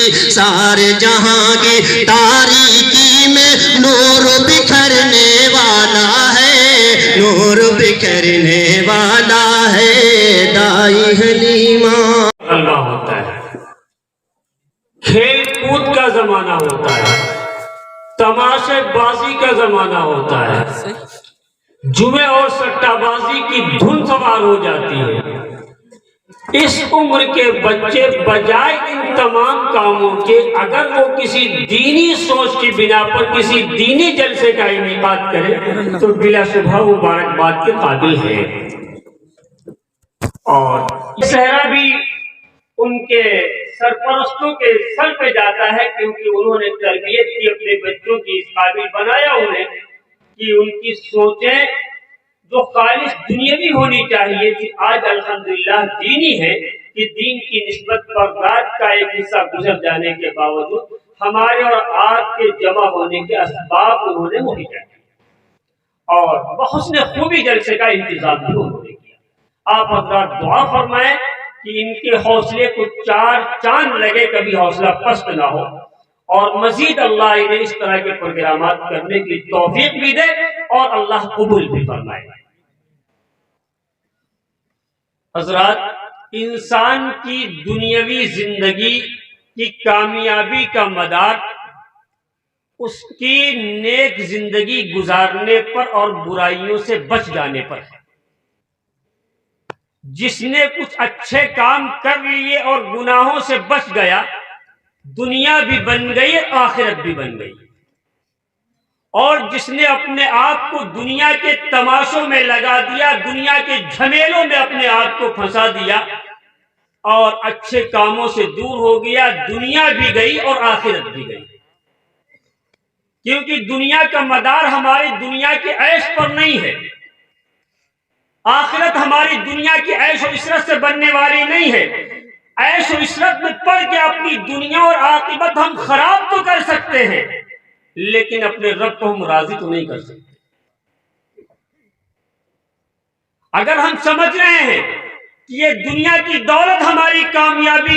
کی سارے جہاں کی تاریکی میں نور بکھرنے والا ہے، نور بکھرنے والا ہے دائی حلیمہ۔ اللہ ہوتا ہے، کھیل کود کا زمانہ ہوتا ہے، تماشے بازی کا زمانہ ہوتا ہے، جوئے اور سٹہ بازی کی دھن سوار ہو جاتی ہے۔ اس عمر کے بچے بجائے ان تمام کاموں کے اگر وہ کسی دینی سوچ کی بنا پر کسی دینی جلسے کا انعقاد کرے تو بلا شبہ مبارکباد کے قابل ہے۔ اور صحرا بھی ان کے سرپرستوں کے سر پہ جاتا ہے، کیونکہ انہوں نے تربیت کی اپنے بچوں کی، اس قابل بنایا انہیں کہ ان کی سوچیں جو خالص دنیاوی ہونی چاہیے تھی آج الحمدللہ دینی ہے، کہ دین کی نسبت پر رات کا ایک حصہ گزر جانے کے باوجود ہمارے اور آپ کے جمع ہونے کے اسباب انہوں نے مہیا کیا اور بحسن خوبی جلسے کا انتظام بھی انہوں نے کیا۔ آپ حضرات دعا فرمائیں کہ ان کے حوصلے کو چار چاند لگے، کبھی حوصلہ پست نہ ہو، اور مزید اللہ انہیں اس طرح کے پروگرامات کرنے کی توفیق بھی دے اور اللہ قبول بھی فرمائے۔ حضرات، انسان کی دنیاوی زندگی کی کامیابی کا مدار اس کی نیک زندگی گزارنے پر اور برائیوں سے بچ جانے پر ہے۔ جس نے کچھ اچھے کام کر لیے اور گناہوں سے بچ گیا، دنیا بھی بن گئی آخرت بھی بن گئی، اور جس نے اپنے آپ کو دنیا کے تماشوں میں لگا دیا، دنیا کے جھمیلوں میں اپنے آپ کو پھنسا دیا اور اچھے کاموں سے دور ہو گیا، دنیا بھی گئی اور آخرت بھی گئی۔ کیونکہ دنیا کا مدار ہماری دنیا کے عیش پر نہیں ہے، آخرت ہماری دنیا کی عیش و عشرت سے بننے والی نہیں ہے۔ عیش و عشرت میں پڑھ کے اپنی دنیا اور عاقبت ہم خراب تو کر سکتے ہیں، لیکن اپنے رب کو ہم راضی تو نہیں کر سکتے۔ اگر ہم سمجھ رہے ہیں کہ یہ دنیا کی دولت ہماری کامیابی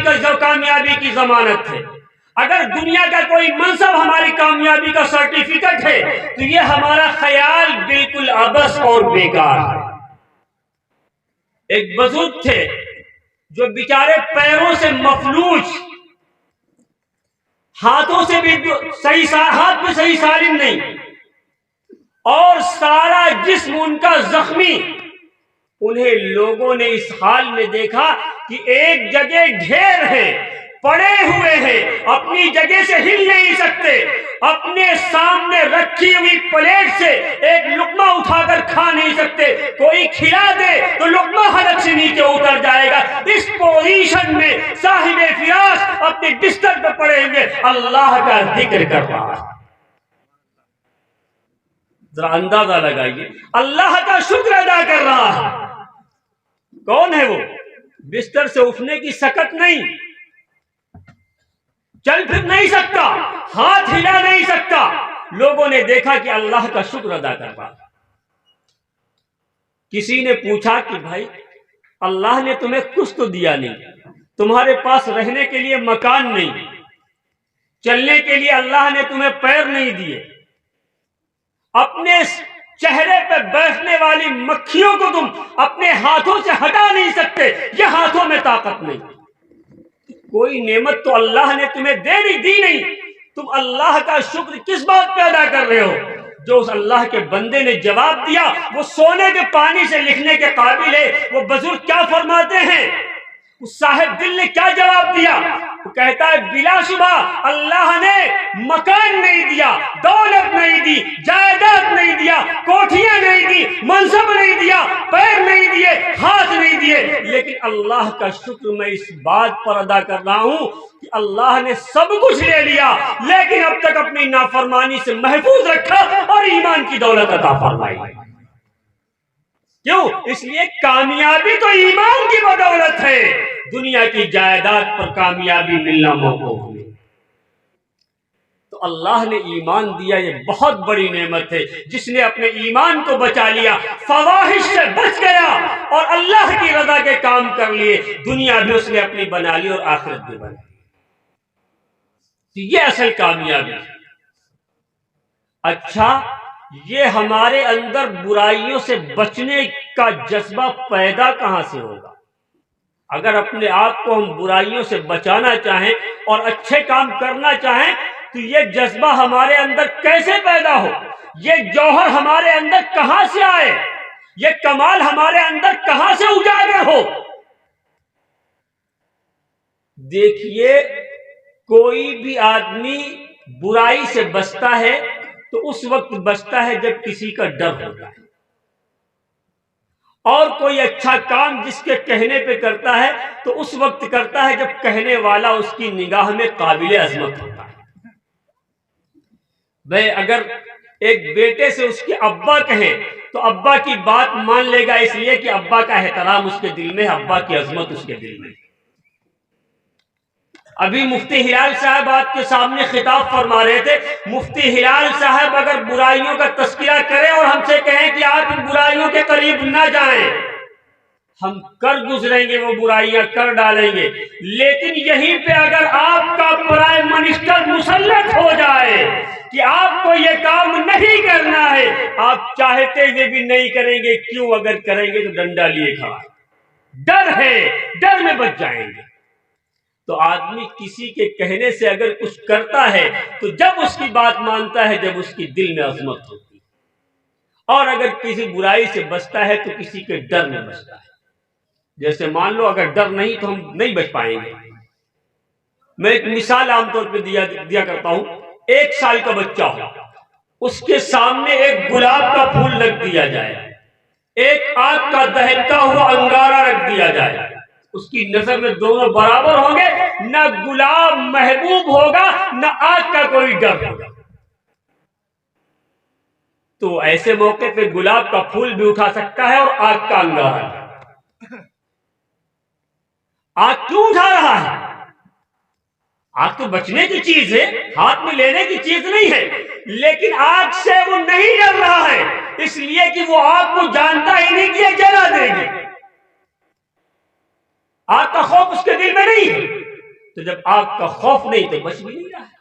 کی ضمانت ہے، اگر دنیا کا کوئی منصب ہماری کامیابی کا سرٹیفکیٹ ہے، تو یہ ہمارا خیال بالکل عبث اور بیکار ہے۔ ایک بزرگ تھے جو بیچارے پیروں سے مفلوج، ہاتھوں سے بھی ہاتھ میں صحیح سالم نہیں، اور سارا جسم ان کا زخمی۔ انہیں لوگوں نے اس حال میں دیکھا کہ ایک جگہ ڈھیر ہے، پڑے ہوئے ہیں، اپنی جگہ سے ہل نہیں سکتے، اپنے سامنے رکھی ہوئی پلیٹ سے ایک لقمہ اٹھا کر کھا نہیں سکتے، کوئی کھلا دے تو لقمہ حلق سے نیچے اتر جائے گا۔ اس پوزیشن میں صاحب فراش اپنے بستر پہ پڑے ہوئے اللہ کا ذکر کر رہا ہے۔ ذرا اندازہ لگائیے، اللہ کا شکر ادا کر رہا ہے۔ کون ہے وہ؟ بستر سے اٹھنے کی سکت نہیں، چل پھر نہیں سکتا، ہاتھ ہلا نہیں سکتا، لوگوں نے دیکھا کہ اللہ کا شکر ادا کر رہا ہے۔ کسی نے پوچھا کہ بھائی اللہ نے تمہیں کچھ تو دیا نہیں، تمہارے پاس رہنے کے لیے مکان نہیں، چلنے کے لیے اللہ نے تمہیں پیر نہیں دیے، اپنے چہرے پہ بیٹھنے والی مکھیوں کو تم اپنے ہاتھوں سے ہٹا نہیں سکتے، یہ ہاتھوں میں طاقت نہیں، کوئی نعمت تو اللہ نے تمہیں دی نہیں، تم اللہ کا شکر کس بات پہ ادا کر رہے ہو؟ جو اس اللہ کے بندے نے جواب دیا وہ سونے کے پانی سے لکھنے کے قابل ہے۔ وہ بزرگ کیا فرماتے ہیں، اس صاحب دل نے کیا جواب دیا؟ وہ کہتا ہے بلا شبہ اللہ نے مکان نہیں دیا، دولت نہیں دی، جائیداد نہیں دیا، کوٹھیاں نہیں دی، منصب نہیں دیا، پیر نہیں دیے، ہاتھ نہیں دیے، لیکن اللہ کا شکر میں اس بات پر ادا کر رہا ہوں کہ اللہ نے سب کچھ لے لیا لیکن اب تک اپنی نافرمانی سے محفوظ رکھا اور ایمان کی دولت عطا فرمائی۔ کیوں؟ اس لیے کامیابی تو ایمان کی بدولت ہے، دنیا کی جائیداد پر کامیابی ملنا موقوف ہے۔ تو اللہ نے ایمان دیا، یہ بہت بڑی نعمت ہے۔ جس نے اپنے ایمان کو بچا لیا، فواحش سے بچ گیا اور اللہ کی رضا کے کام کر لیے، دنیا بھی اس نے اپنی بنا لی اور آخرت بھی بنا لی۔ یہ اصل کامیابی ہے۔ اچھا، یہ ہمارے اندر برائیوں سے بچنے کا جذبہ پیدا کہاں سے ہوگا؟ اگر اپنے آپ کو ہم برائیوں سے بچانا چاہیں اور اچھے کام کرنا چاہیں تو یہ جذبہ ہمارے اندر کیسے پیدا ہو؟ یہ جوہر ہمارے اندر کہاں سے آئے؟ یہ کمال ہمارے اندر کہاں سے اجاگر ہو؟ دیکھیے، کوئی بھی آدمی برائی سے بچتا ہے تو اس وقت بچتا ہے جب کسی کا ڈر ہوتا ہے، اور کوئی اچھا کام جس کے کہنے پہ کرتا ہے تو اس وقت کرتا ہے جب کہنے والا اس کی نگاہ میں قابل عظمت ہوتا ہے۔ بھئی اگر ایک بیٹے سے اس کے ابا کہیں تو ابا کی بات مان لے گا، اس لیے کہ ابا کا احترام اس کے دل میں، ابا کی عظمت اس کے دل میں۔ ابھی مفتی ہلال صاحب آپ کے سامنے خطاب فرما رہے تھے، مفتی ہلال صاحب اگر برائیوں کا تذکرہ کریں اور ہم سے کہیں کہ آپ ان برائیوں کے قریب نہ جائیں، ہم کر گزریں گے، وہ برائیاں کر ڈالیں گے، لیکن یہیں پہ اگر آپ کا پرائم منسٹر مسلط ہو جائے کہ آپ کو یہ کام نہیں کرنا ہے، آپ چاہتے ہوئے بھی نہیں کریں گے۔ کیوں؟ اگر کریں گے تو ڈنڈا لیے کھڑا ہے، ڈر ہے، ڈر میں بچ جائیں گے۔ تو آدمی کسی کے کہنے سے اگر کچھ کرتا ہے تو جب اس کی بات مانتا ہے جب اس کی دل میں عظمت ہوتی ہے، اور اگر کسی برائی سے بچتا ہے تو کسی کے ڈر میں بچتا ہے۔ جیسے مان لو اگر ڈر نہیں تو ہم نہیں بچ پائیں گے۔ میں ایک مثال عام طور پہ دیا کرتا ہوں۔ 1 سال کا بچہ ہو، اس کے سامنے ایک گلاب کا پھول رکھ دیا جائے، ایک آگ کا دہکتا ہوا انگارہ رکھ دیا جائے، اس کی نظر میں دونوں برابر ہوں گے، نہ گلاب محبوب ہوگا نہ آگ کا کوئی ڈر ہوگا۔ تو ایسے موقع پہ گلاب کا پھول بھی اٹھا سکتا ہے اور آگ کا انگارہ بھی۔ آگ کیوں اٹھا رہا ہے؟ آگ تو بچنے کی چیز ہے، ہاتھ میں لینے کی چیز نہیں ہے، لیکن آگ سے وہ نہیں ڈر رہا ہے، اس لیے کہ وہ آگ کو جانتا ہی نہیں کہ یہ جلا دے گی۔ آگ کا خوف اس کے دل میں نہیں ہے، تو جب آگ کا خوف نہیں تو بچ بھی نہیں رہا ہے۔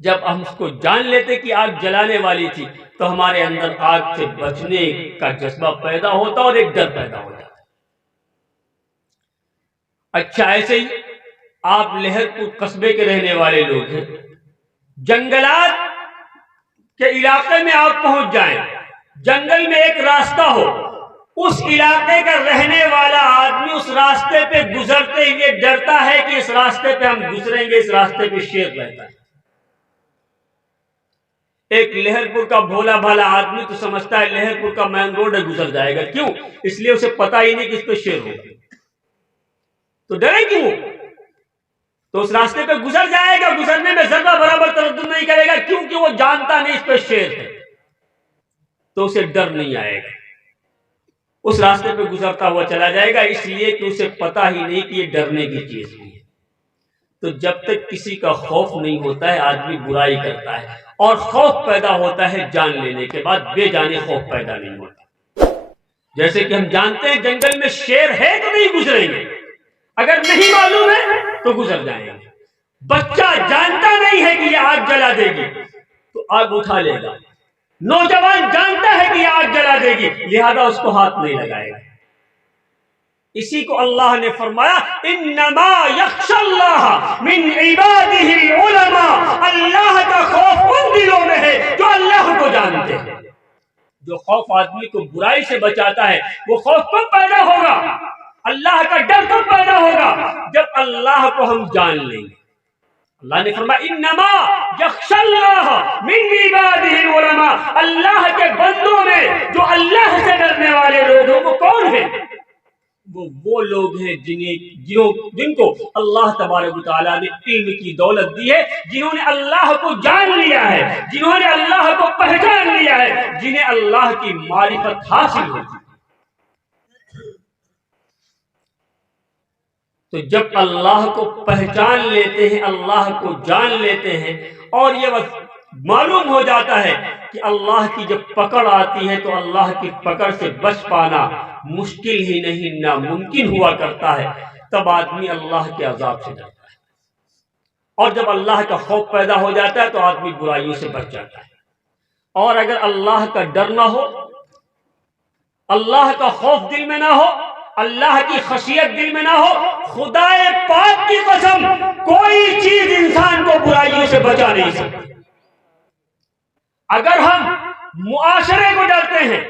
جب ہم اس کو جان لیتے کہ آگ جلانے والی تھی تو ہمارے اندر آگ سے بچنے کا جذبہ پیدا ہوتا اور ایک ڈر پیدا ہو جاتا۔ اچھا، ایسے ہی آپ لہر پور قصبے کے رہنے والے لوگ ہیں، جنگلات کے علاقے میں آپ پہنچ جائیں، جنگل میں ایک راستہ ہو، اس علاقے کا رہنے والا آدمی اس راستے پہ گزرتے ہوئے ڈرتا ہے کہ اس راستے پہ ہم گزریں گے، اس راستے پہ شیر رہتا ہے۔ ایک لہر پور کا بھولا بھالا آدمی تو سمجھتا ہے لہر پور کا مین روڈ ہے، گزر جائے گا۔ کیوں؟ اس لیے اسے پتا ہی نہیں کہ اس پہ شیر ہوگا، تو ڈرے کیوں؟ تو اس راستے پہ گزر جائے گا، گزرنے میں ذرہ برابر تردد نہیں کرے گا، کیونکہ وہ جانتا نہیں اس پہ شیر ہے، تو اسے ڈر نہیں آئے گا، اس راستے پہ گزرتا ہوا چلا جائے گا، اس لیے کہ اسے پتا ہی نہیں کہ یہ ڈرنے کی چیز نہیں ہے۔ تو جب تک کسی کا خوف نہیں ہوتا ہے آدمی برائی کرتا ہے، اور خوف پیدا ہوتا ہے جان لینے کے بعد، بے جانے خوف پیدا نہیں ہوتا۔ جیسے کہ ہم جانتے ہیں جنگل میں شیر ہے تو نہیں گزریں گے، اگر نہیں معلوم ہے تو گزر جائیں گے۔ بچہ جانتا نہیں ہے کہ یہ آگ جلا دے گی تو آگ اٹھا لے گا، نوجوان جانتا ہے کہ یہ آگ جلا دے گی لہذا اس کو ہاتھ نہیں لگائے گا۔ اسی کو اللہ نے فرمایا انما یخشی اللہ من عبادہ العلماء، اللہ کا خوف ان دلوں میں ہے جو اللہ کو جانتے ہیں۔ جو خوف آدمی کو برائی سے بچاتا ہے وہ خوف کب پیدا ہوگا؟ اللہ کا ڈر کب پیدا ہوگا؟ جب اللہ کو ہم جان لیں گے۔ اللہ نے فرمایا انما یخشی اللہ من عبادہ العلماء، اللہ کے بندوں میں جو اللہ سے ڈرنے والے لوگ ہیں وہ کون ہیں؟ وہ لوگ ہیں جن کو اللہ تبارک و تعالیٰ نے علم کی دولت دی ہے، جنہوں نے اللہ کو جان لیا ہے، جنہوں نے اللہ کو پہچان لیا ہے، جنہیں اللہ کی معرفت حاصل ہوتی ہے۔ تو جب اللہ کو پہچان لیتے ہیں، اللہ کو جان لیتے ہیں، اور یہ معلوم ہو جاتا ہے کہ اللہ کی جب پکڑ آتی ہے تو اللہ کی پکڑ سے بچ پانا مشکل ہی نہیں ناممکن ہوا کرتا ہے، تب آدمی اللہ کے عذاب سے ڈرتا ہے۔ اور جب اللہ کا خوف پیدا ہو جاتا ہے تو آدمی برائیوں سے بچ جاتا ہے. اور اگر اللہ کا ڈر نہ ہو، اللہ کا خوف دل میں نہ ہو، اللہ کی خشیت دل میں نہ ہو، خدا پاک کی قسم کوئی چیز انسان کو برائیوں سے بچا نہیں سکتی. اگر ہم معاشرے کو ڈرتے ہیں،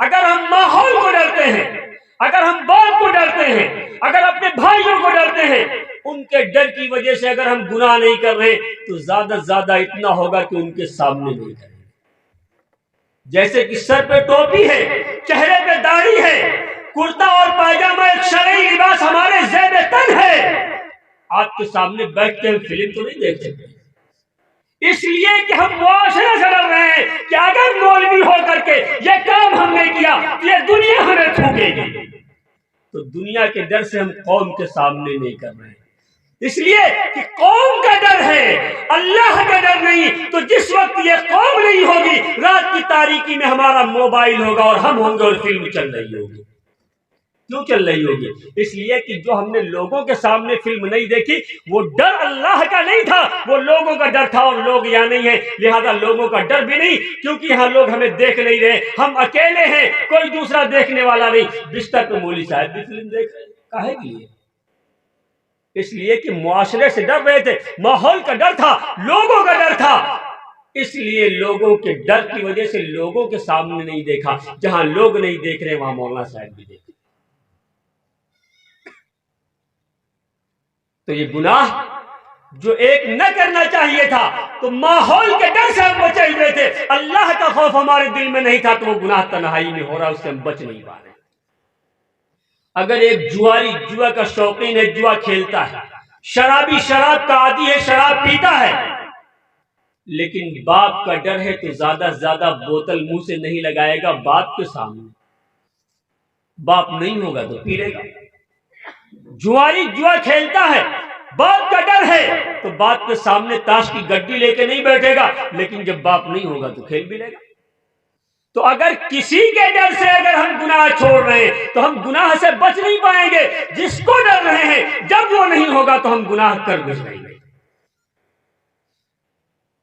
اگر ہم ماحول کو ڈرتے ہیں، اگر ہم باپ کو ڈرتے ہیں، اگر اپنے بھائیوں کو ڈرتے ہیں، ان کے ڈر کی وجہ سے اگر ہم گناہ نہیں کر رہے تو زیادہ سے زیادہ اتنا ہوگا کہ ان کے سامنے نہیں کریں. جیسے کہ سر پہ ٹوپی ہے، چہرے پہ داڑھی ہے، کرتا اور پائجامہ ایک شرعی لباس ہمارے زیب تن ہے، آپ کے سامنے بیٹھ کے ہم فلم تو نہیں دیکھ سکتے، اس لیے کہ ہم معاشرے سے ڈر رہے ہیں کہ اگر مولوی ہو کر کے یہ کام ہم نے کیا یہ دنیا ہمیں تھوکے گی. تو دنیا کے ڈر سے ہم قوم کے سامنے نہیں کر رہے ہیں، اس لیے کہ قوم کا ڈر ہے، اللہ کا ڈر نہیں. تو جس وقت یہ قوم نہیں ہوگی، رات کی تاریکی میں ہمارا موبائل ہوگا اور ہم ہوں گے اور فلم چل رہی ہوگی. کیوں چل رہی ہوگی؟ اس لیے کہ جو ہم نے لوگوں کے سامنے فلم نہیں دیکھی وہ ڈر اللہ کا نہیں تھا، وہ لوگوں کا ڈر تھا، اور لوگ یہاں نہیں ہیں لہذا لوگوں کا ڈر بھی نہیں، کیونکہ یہاں لوگ ہمیں دیکھ نہیں رہے، ہم اکیلے ہیں، کوئی دوسرا دیکھنے والا نہیں. بستر پہ مولوی صاحب بھی فلم دیکھ رہے، کاہے کے لیے؟ اس لیے کہ معاشرے سے ڈر رہے تھے، ماحول کا ڈر تھا، لوگوں کا ڈر تھا، اس لیے لوگوں کے ڈر کی وجہ سے لوگوں کے سامنے نہیں دیکھا. جہاں لوگ نہیں دیکھ رہے وہاں مولانا صاحب بھی دیکھ. تو یہ گناہ جو ایک نہ کرنا چاہیے تھا، تو ماحول کے ڈر سے ہم بچے ہوئے تھے، اللہ کا خوف ہمارے دل میں نہیں تھا، تو وہ گناہ تنہائی میں ہو رہا، اس سے ہم بچ نہیں پا رہے. اگر ایک جواری جوا کا شوقین ہے، جوا کھیلتا ہے، شرابی شراب کا عادی ہے، شراب پیتا ہے، لیکن باپ کا ڈر ہے تو زیادہ سے زیادہ بوتل منہ سے نہیں لگائے گا باپ کے سامنے، باپ نہیں ہوگا تو پی لے گا. جواری جوا کھیلتا ہے، باپ کا ڈر ہے تو باپ کے سامنے تاش کی گڈی لے کے نہیں بیٹھے گا، لیکن جب باپ نہیں ہوگا تو کھیل بھی لے گا. تو اگر کسی کے ڈر سے اگر ہم گناہ چھوڑ رہے ہیں تو ہم گناہ سے بچ نہیں پائیں گے. جس کو ڈر رہے ہیں جب وہ نہیں ہوگا تو ہم گناہ کر گزریں گے.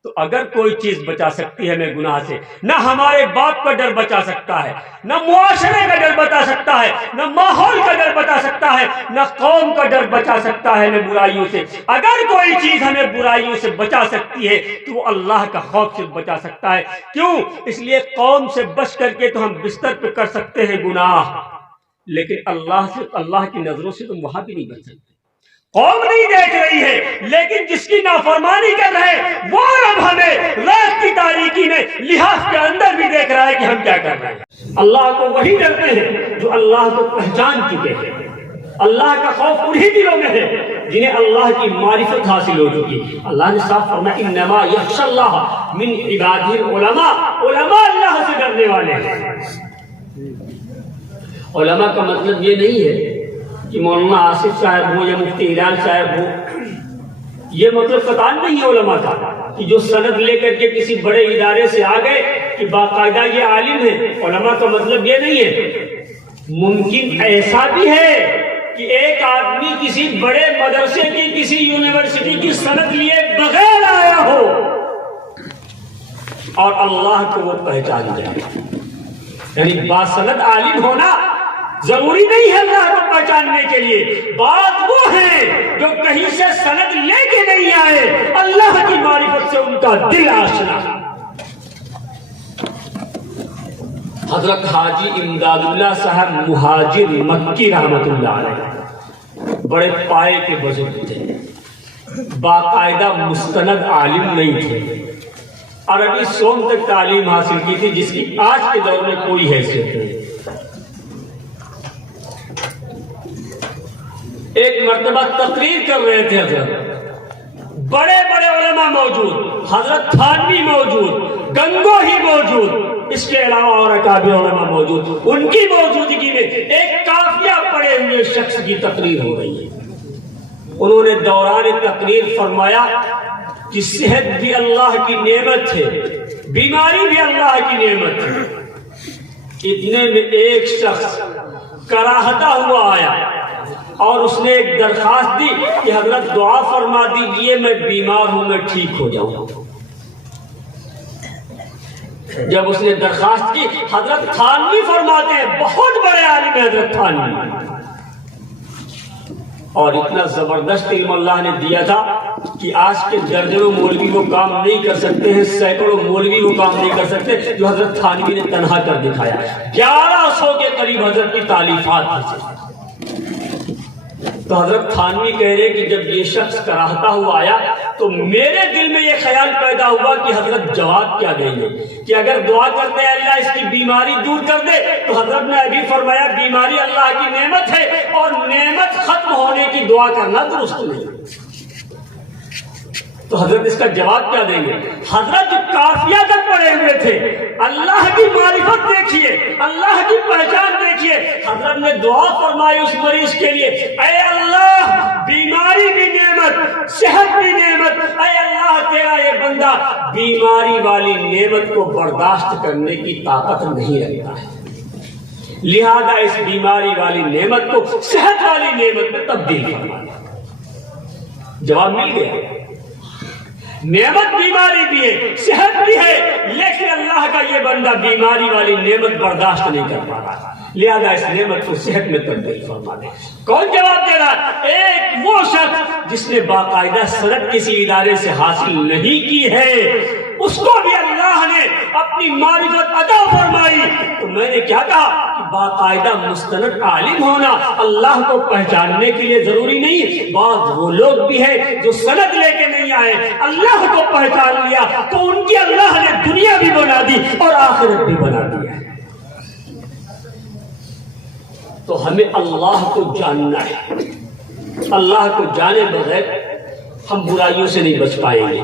تو اگر کوئی چیز بچا سکتی ہے ہمیں گناہ سے، نہ ہمارے باپ کا ڈر بچا سکتا ہے، نہ معاشرے کا ڈر بچا سکتا ہے، نہ ماحول کا ڈر بچا سکتا ہے، نہ قوم کا ڈر بچا سکتا ہے، نہ برائیوں سے. اگر کوئی چیز ہمیں برائیوں سے بچا سکتی ہے تو وہ اللہ کا خوف سے بچا سکتا ہے. کیوں؟ اس لیے قوم سے بچ کر کے تو ہم بستر پہ کر سکتے ہیں گناہ، لیکن اللہ کی نظروں سے تم وہاں بھی نہیں بچ سکتے. قوم نہیں دیکھ رہی ہے، لیکن جس کی نافرمانی کر رہے ہیں وہ رب ہمیں رات کی تاریکی میں لحاظ کے اندر بھی دیکھ رہا ہے کہ ہم کیا کر رہے ہیں. اللہ کو وہی ڈرتے ہیں جو اللہ کو پہچان چکے ہیں. اللہ کا خوف انہی دلوں میں ہے جنہیں اللہ کی معرفت حاصل ہو چکی. اللہ نے صاف فرمایا انما یخشی اللہ من عبادہ العلماء، علماء اللہ سے ڈرنے والے ہیں. علماء کا مطلب یہ نہیں ہے کہ مولانا آصف صاحب ہو یا مفتی ہلال صاحب ہو، یہ مطلب قطعاً نہیں ہے علماء کا کہ جو سند لے کر کے کسی بڑے ادارے سے آ گئے کہ باقاعدہ یہ عالم ہے. علماء کا مطلب یہ نہیں ہے. ممکن ایسا بھی ہے کہ ایک آدمی کسی بڑے مدرسے کی، کسی یونیورسٹی کی سند لیے بغیر آیا ہو اور اللہ کو وہ پہچان جائے. یعنی باسند عالم ہونا ضروری نہیں ہے اللہ کو پہچاننے کے لیے. بات وہ ہے جو کہیں سے سند لے کے نہیں آئے، اللہ کی معرفت سے ان کا دل آشنا. حضرت حاجی امداد اللہ صاحب مہاجر مکی رحمت اللہ علیہ بڑے پائے کے بزرگ تھے، باقاعدہ مستند عالم نہیں تھے، عربی سوم تک تعلیم حاصل کی تھی جس کی آج کے دور میں کوئی حیثیت نہیں. ایک مرتبہ تقریر کر رہے تھے حضرت، بڑے بڑے علماء موجود، حضرت تھانوی موجود، گنگوہی موجود، اس کے علاوہ اور اکابر علماء موجود. ان کی موجودگی میں ایک قافیہ پڑے ہوئے شخص کی تقریر ہو رہی ہے. انہوں نے دوران تقریر فرمایا کہ صحت بھی اللہ کی نعمت ہے، بیماری بھی اللہ کی نعمت ہے. اتنے میں ایک شخص کراہتا ہوا آیا اور اس نے ایک درخواست دی کہ حضرت دعا فرما دیجئے میں بیمار ہوں، میں ٹھیک ہو جاؤں۔ جب اس نے درخواست کی، حضرت تھانوی فرماتے ہیں، بہت بڑے عالم ہیں حضرت تھانوی، اور اتنا زبردست علم اللہ نے دیا تھا کہ آج کے درجنوں مولوی وہ کام نہیں کر سکتے ہیں، سینکڑوں مولوی وہ کام نہیں کر سکتے جو حضرت تھانوی نے تنہا کر دکھایا۔ 1100 کے قریب حضرت کی تالیفات تھیں۔ تو حضرت تھانوی کہہ رہے کہ جب یہ شخص کراہتا ہوا آیا تو میرے دل میں یہ خیال پیدا ہوا کہ حضرت جواب کیا دیں گے، کہ اگر دعا کرتے ہیں اللہ اس کی بیماری دور کر دے، تو حضرت نے ابھی فرمایا بیماری اللہ کی نعمت ہے اور نعمت ختم ہونے کی دعا کرنا درست نہیں۔ تو حضرت اس کا جواب کیا دیں گے؟ حضرت جو کافیہ تک پڑے ہوئے تھے، اللہ کی معرفت دیکھیے، اللہ کی پہچان دیکھیے، حضرت نے دعا فرمائی اس مریض کے لیے، اے اللہ بیماری بھی نعمت، صحت بھی نعمت، اے اللہ تیرا یہ بندہ بیماری والی نعمت کو برداشت کرنے کی طاقت نہیں رکھتا ہے، لہذا اس بیماری والی نعمت کو صحت والی نعمت میں تبدیل کرنا۔ جواب مل گیا۔ نعمت بیماری بھی ہے، صحت بھی ہے، لیکن اللہ کا یہ بندہ بیماری والی نعمت برداشت نہیں کر پا رہا، لہذا اس نعمت کو صحت میں تبدیل فرما دے۔ کون جواب دے رہا؟ ایک وہ شخص جس نے باقاعدہ سند کسی ادارے سے حاصل نہیں کی ہے، اس کو بھی اللہ نے اپنی معرفت عطا فرمائی۔ تو میں نے کیا کہا کہ باقاعدہ مستند عالم ہونا اللہ کو پہچاننے کے لیے ضروری نہیں۔ بعض وہ لوگ بھی ہیں جو سند لے کے نہیں آئے، اللہ کو پہچان لیا تو ان کی اللہ نے دنیا بھی بنا دی اور آخرت بھی بنا دی ہے۔ تو ہمیں اللہ کو جاننا ہے، اللہ کو جانے بغیر ہم برائیوں سے نہیں بچ پائیں گے۔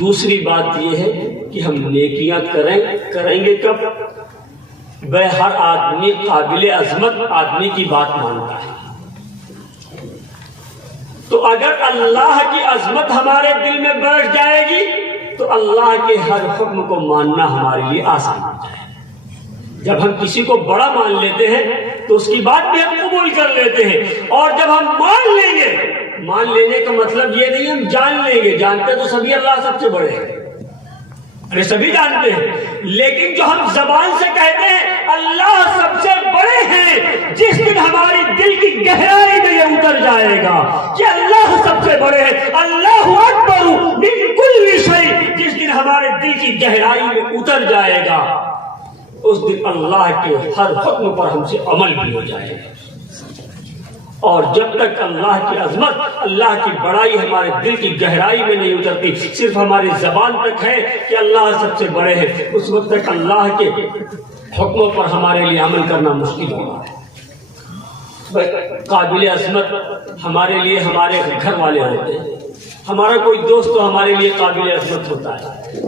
دوسری بات یہ ہے کہ ہم نیکیاں کریں گے کب؟ بے ہر آدمی قابل عظمت آدمی کی بات مانتا ہے، تو اگر اللہ کی عظمت ہمارے دل میں بیٹھ جائے گی تو اللہ کے ہر حکم کو ماننا ہمارے لیے آسان ہو جائے گا۔ جب ہم کسی کو بڑا مان لیتے ہیں تو اس کی بات بھی ہم قبول کر لیتے ہیں، اور جب ہم مان لیں گے، مان لینے کا مطلب یہ نہیں ہم جان لیں گے، جانتے تو سبھی اللہ سب سے بڑے ہیں، ارے سبھی جانتے ہیں، لیکن جو ہم زبان سے کہتے ہیں اللہ سب سے بڑے ہیں، جس دن ہماری دل کی گہرائی میں یہ اتر جائے گا کہ اللہ سب سے بڑے ہیں، اللہ اکبر من کل شیء، جس دن ہمارے دل کی گہرائی میں اتر جائے گا اس دن اللہ کے ہر حکم پر ہم سے عمل بھی ہو جائے گا۔ اور جب تک اللہ کی عظمت، اللہ کی بڑائی ہمارے دل کی گہرائی میں نہیں اترتی، صرف ہماری زبان تک ہے کہ اللہ سب سے بڑے ہیں، اس وقت تک اللہ کے حکموں پر ہمارے لیے عمل کرنا مشکل ہوگا۔ قابل عظمت ہمارے لیے ہمارے گھر والے ہوتے ہیں، ہمارا کوئی دوست تو ہمارے لیے قابل عظمت ہوتا ہے،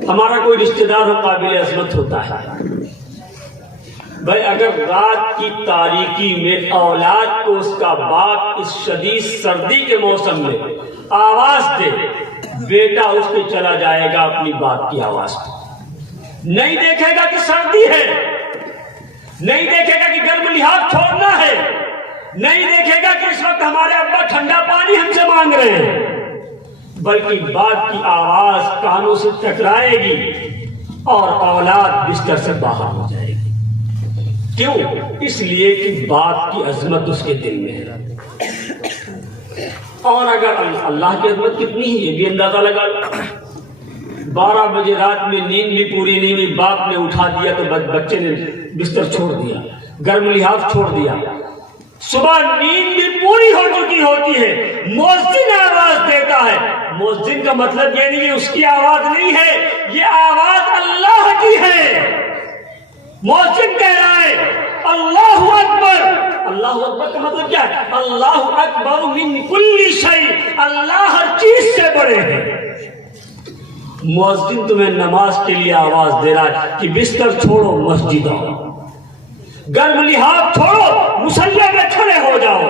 ہمارا کوئی رشتہ دار قابل عظمت ہوتا ہے۔ بھائی اگر رات کی تاریکی میں اولاد کو اس کا باپ اس شدید سردی کے موسم میں آواز دے، بیٹا اس پہ چلا جائے گا اپنی باپ کی آواز پہ، نہیں دیکھے گا کہ سردی ہے، نہیں دیکھے گا کہ گرم لحاظ چھوڑنا ہے، نہیں دیکھے گا کہ اس وقت ہمارے ابا ٹھنڈا پانی ہم سے مانگ رہے ہیں، بلکہ باپ کی آواز کانوں سے ٹکرائے گی اور اولاد بستر سے باہر ہو جائے گی۔ کیوں؟ اس لیے کہ باپ کی عظمت اس کے دل میں ہے۔ اور اگر اللہ کی عظمت کتنی ہے یہ بھی اندازہ لگا لو، 12 بجے رات میں نیند بھی پوری نہیں ہوئی، باپ نے اٹھا دیا تو بچے نے بستر چھوڑ دیا، گرم لحاف چھوڑ دیا، صبح نیند بھی پوری ہو چکی ہوتی ہے، مؤذن آواز دیتا ہے، مؤذن کا مطلب یہ نہیں ہے اس کی آواز نہیں ہے، یہ آواز اللہ کی ہے۔ مؤذن کہہ رہا ہے اللہ اکبر، اللہ اکبر کا مطلب کیا ہے؟ اللہ اکبر من کل شیء، اللہ ہر چیز سے بڑے ہیں۔ مؤذن تمہیں نماز کے لیے آواز دے رہا ہے کہ بستر چھوڑو مسجد آؤ، گرم لحاف چھوڑو مصلی میں کھڑے ہو جاؤ۔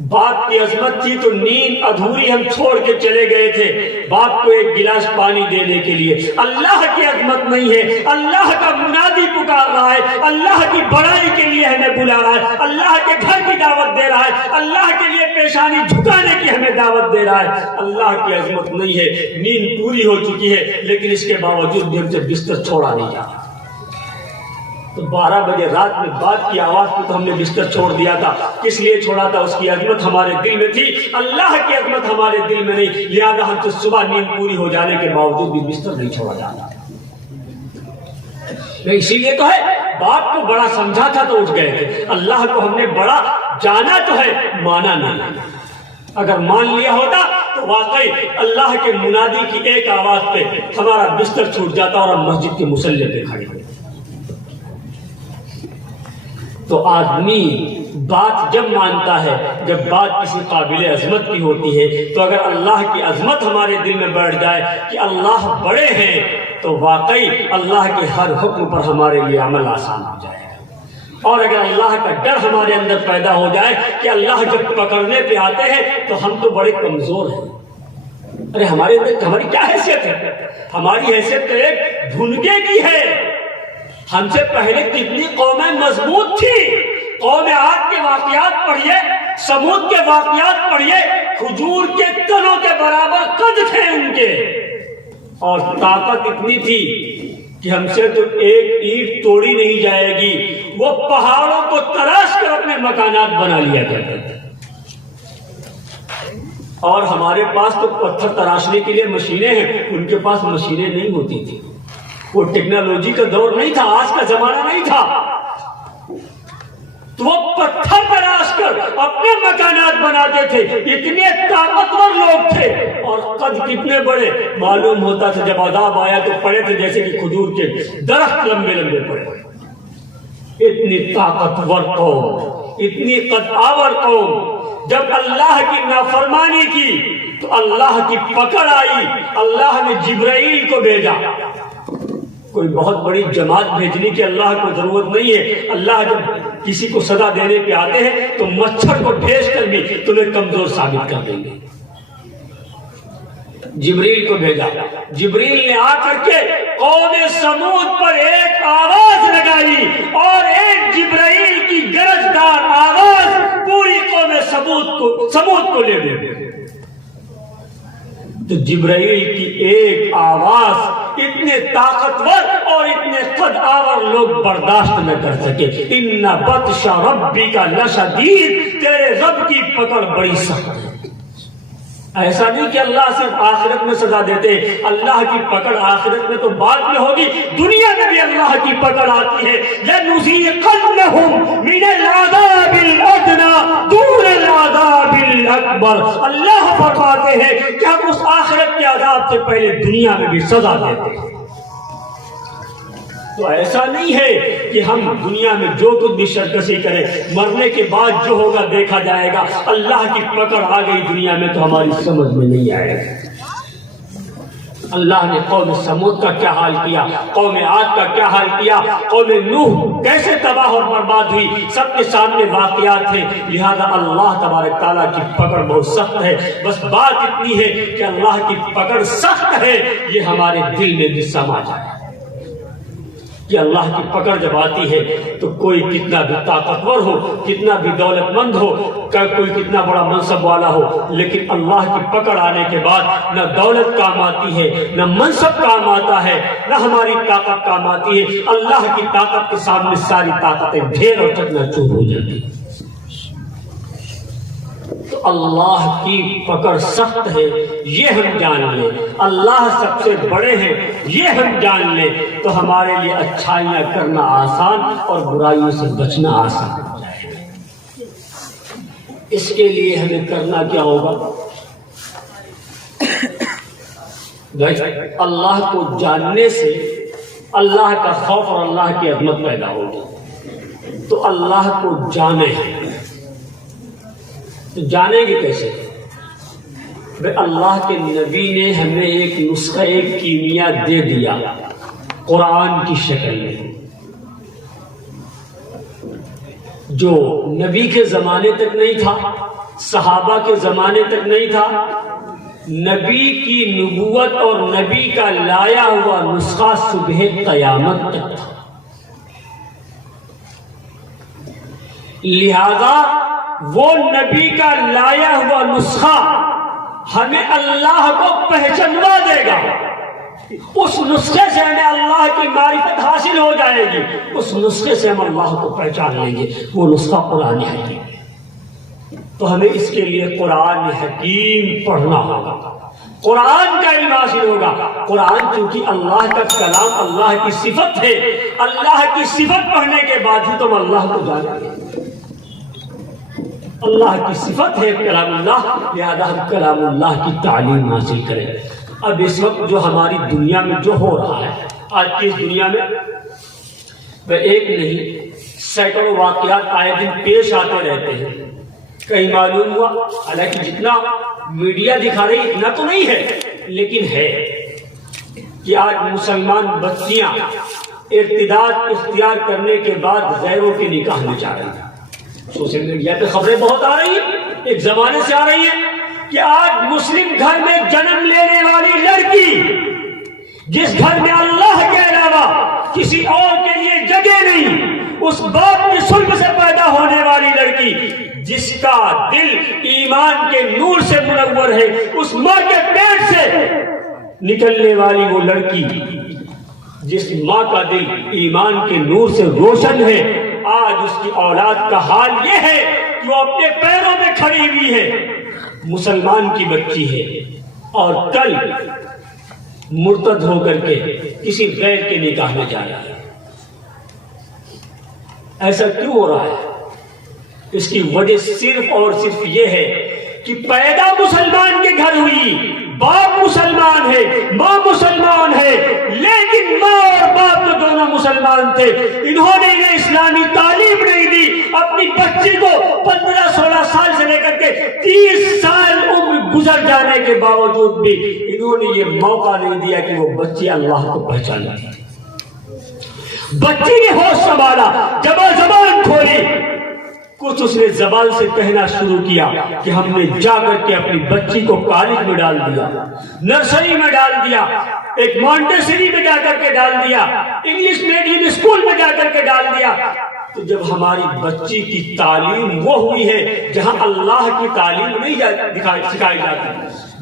باپ کی عظمت تھی تو نیند ادھوری ہم چھوڑ کے چلے گئے تھے باپ کو ایک گلاس پانی دینے کے لیے. اللہ کی عظمت نہیں ہے, اللہ کا منادی پکار رہا ہے, اللہ کی بڑائی کے لیے ہمیں بلا رہا ہے, اللہ کے گھر کی دعوت دے رہا ہے, اللہ کے لیے پیشانی جھکانے کی ہمیں دعوت دے رہا ہے. اللہ کی عظمت نہیں ہے. نیند پوری ہو چکی ہے لیکن اس کے باوجود بھی ہم سے بستر چھوڑا نہیں جا رہا. تو 12 بجے رات میں باپ کی آواز پہ تو ہم نے بستر چھوڑ دیا تھا. کس لیے چھوڑا تھا؟ اس کی عظمت ہمارے دل میں تھی, اللہ کی عظمت ہمارے دل میں نہیں. لہذا ہم سے صبح نیند پوری ہو جانے کے باوجود بھی بستر نہیں چھوڑا جاتا. اسی لیے تو ہے باپ کو بڑا سمجھا تھا تو اٹھ گئے تھے. اللہ کو ہم نے بڑا جانا تو ہے, مانا نہیں. اگر مان لیا ہوتا تو واقعی اللہ کے منادی کی ایک آواز پہ ہمارا بستر چھوٹ جاتا اور ہم مسجد کے مصلی پہ کھڑے ہوتے. تو آدمی بات جب مانتا ہے, جب بات کسی قابل عظمت کی ہوتی ہے, تو اگر اللہ کی عظمت ہمارے دل میں بیٹھ جائے کہ اللہ بڑے ہیں, تو واقعی اللہ کے ہر حکم پر ہمارے لیے عمل آسان ہو جائے گا. اور اگر اللہ کا ڈر ہمارے اندر پیدا ہو جائے کہ اللہ جب پکڑنے پہ آتے ہیں تو ہم تو بڑے کمزور ہیں. ارے ہمارے اندر ہماری کیا حیثیت ہے؟ ہماری حیثیت تو ایک بھنگے کی ہے. ہم سے پہلے کتنی قومیں مضبوط تھی. قوم عاد کے واقعات پڑھیے, سمود کے واقعات پڑھیے, کھجور کے تنوں کے برابر قد تھے ان کے, اور طاقت اتنی تھی کہ ہم سے تو ایک اینٹ توڑی نہیں جائے گی. وہ پہاڑوں کو تراش کر اپنے مکانات بنا لیا کرتے تھے. اور ہمارے پاس تو پتھر تراشنے کے لیے مشینیں ہیں, ان کے پاس مشینیں نہیں ہوتی تھی. وہ ٹیکنالوجی کا دور نہیں تھا, آج کا زمانہ نہیں تھا. تو وہ پتھر تراش کر اپنے مکانات بناتے تھے. اتنے طاقتور لوگ تھے اور قد کتنے بڑے. معلوم ہوتا تھا جب عذاب آیا تو پڑے تھے جیسے کہ کھجور کے درخت لمبے لمبے پڑے. اتنی طاقتور قوم, اتنی قد آور قوم. جب اللہ کی نافرمانی کی تو اللہ کی پکڑ آئی. اللہ نے جبرائیل کو بھیجا. کوئی بہت بڑی جماعت بھیجنے کی اللہ کو ضرورت نہیں ہے. اللہ جب کسی کو سزا دینے پہ آتے ہیں تو مچھر کو بھیج کر بھی تمہیں کمزور ثابت کر دیں گے. جبریل کو بھیجا. جبریل نے آ کر کے قوم سمود پر ایک آواز لگائی اور ایک جبرائیل کی گرجدار آواز پوری قوم سمود کو لے گئی. تو جبرائیل کی ایک آواز اتنے طاقتور اور اتنے قد آور لوگ برداشت نہ کر سکے. ان بطش ربک لشدید, تیرے رب کی پکڑ بڑی سخت ہے. ایسا نہیں کہ اللہ صرف آخرت میں سزا دیتے. اللہ کی پکڑ آخرت میں تو بعد میں ہوگی, دنیا میں بھی اللہ کی پکڑ آتی ہے. لَنُذِيقَنَّهُمْ مِنَ الْعَذَابِ الْأَدْنَىٰ دُونَ الْعَذَابِ الْأَكْبَرِ. اللہ فرماتے ہیں کہ ہم اس آخرت کے عذاب سے پہلے دنیا میں بھی سزا دیتے ہیں. تو ایسا نہیں ہے کہ ہم دنیا میں جو کچھ بھی سرکشی کریں, مرنے کے بعد جو ہوگا دیکھا جائے گا. اللہ کی پکڑ آ گئی دنیا میں تو ہماری سمجھ میں نہیں آئے گا. اللہ نے قوم سمود کا کیا حال کیا, قوم عاد کا کیا حال کیا, قوم نوح کیسے تباہ اور برباد ہوئی, سب کے سامنے واقعات ہیں. لہذا اللہ تبارک تعالیٰ کی پکڑ بہت سخت ہے. بس بات اتنی ہے کہ اللہ کی پکڑ سخت ہے, یہ ہمارے دل میں بھی سما جائے کہ اللہ کی پکڑ جب آتی ہے تو کوئی کتنا بھی طاقتور ہو, کتنا بھی دولت مند ہو, کوئی کتنا بڑا منصب والا ہو, لیکن اللہ کی پکڑ آنے کے بعد نہ دولت کام آتی ہے, نہ منصب کام آتا ہے, نہ ہماری طاقت کام آتی ہے. اللہ کی طاقت کے سامنے ساری طاقتیں ڈھیر اور چکنا-چور ہو جاتی ہیں. تو اللہ کی پکڑ سخت ہے, یہ ہم جان لیں. اللہ سب سے بڑے ہیں, یہ ہم جان لیں, تو ہمارے لیے اچھائیاں کرنا آسان اور برائیوں سے بچنا آسان ہو جائے گا. اس کے لیے ہمیں کرنا کیا ہوگا؟ اللہ کو جاننے سے اللہ کا خوف اور اللہ کی عظمت پیدا ہوگی. تو اللہ کو جانیں. تو جانیں گے کیسے؟ اللہ کے نبی نے ہمیں ایک نسخہ, ایک کیمیا دے دیا قرآن کی شکل میں, جو نبی کے زمانے تک نہیں تھا صحابہ کے زمانے تک نہیں تھا، نبی کی نبوت اور نبی کا لایا ہوا نسخہ صبح قیامت تک تھا۔ لہذا وہ نبی کا لایا ہوا نسخہ ہمیں اللہ کو پہچانوا دے گا، اس نسخے سے ہمیں اللہ کی معرفت حاصل ہو جائے گی، اس نسخے سے ہم اللہ کو پہچان لیں گے، وہ نسخہ قرآن حکیم ہے۔ تو ہمیں اس کے لیے قرآن حکیم پڑھنا ہوگا، قرآن کا علم حاصل ہوگا۔ قرآن چونکہ اللہ کا کلام، اللہ کی صفت ہے، اللہ کی صفت پڑھنے کے بعد ہی تم اللہ کو جانیں گے۔ اللہ کی صفت ہے کلام اللہ، لہذا ہم کلام اللہ کی تعلیم حاصل کریں۔ اب اس وقت جو ہماری دنیا میں جو ہو رہا ہے، آج کی اس دنیا میں ایک نہیں سینکڑوں واقعات آئے دن پیش آتے رہتے ہیں۔ کہیں معلوم ہوا، حالانکہ جتنا میڈیا دکھا رہی اتنا تو نہیں ہے، لیکن ہے کہ آج مسلمان بچیاں ارتداد اختیار کرنے کے بعد غیروں کے نکاح میں جا رہی ہیں۔ سوشل میڈیا پہ خبریں بہت آ رہی ہیں، ایک زمانے سے آ رہی ہیں کہ آج مسلم گھر میں جنم لینے والی لڑکی، جس گھر میں اللہ کے علاوہ کسی اور کے لیے جگہ نہیں، اس باپ کی سلب سے پیدا ہونے والی لڑکی، جس کا دل ایمان کے نور سے منور ہے، اس ماں کے پیٹ سے نکلنے والی وہ لڑکی جس ماں کا دل ایمان کے نور سے روشن ہے، آج اس کی اولاد کا حال یہ ہے کہ وہ اپنے پیروں میں کھڑی ہوئی ہے، مسلمان کی بچی ہے، اور کل مرتد ہو کر کے کسی غیر کے نکاح میں جا رہا ہے۔ ایسا کیوں ہو رہا ہے؟ اس کی وجہ صرف اور صرف یہ ہے کہ پیدا مسلمان کے گھر ہوئی، باپ مسلمان ہے، ماں مسلمان ہے، لیکن ماں اور باپ تو دونوں مسلمان تھے، انہوں نے انہیں اسلامی تعلیم نہیں دی۔ اپنی بچی کو 15-16 سال سے لے کر کے 30 سال عمر گزر جانے کے باوجود بھی انہوں نے یہ موقع نہیں دیا کہ وہ بچی اللہ کو پہچانے۔ بچی نے ہوش سنبھالا، جب زبان کھولی، کچھ اس نے زبان سے کہنا شروع کیا کہ ہم نے جا کر کے اپنی بچی کو کالج میں ڈال دیا، نرسری میں ڈال دیا، ایک مانٹیسری میں جا کر کے ڈال دیا، انگلش میڈیم اسکول میں جا کر کے ڈال دیا۔ تو جب ہماری بچی کی تعلیم وہ ہوئی ہے جہاں اللہ کی تعلیم نہیں سکھائی جاتی،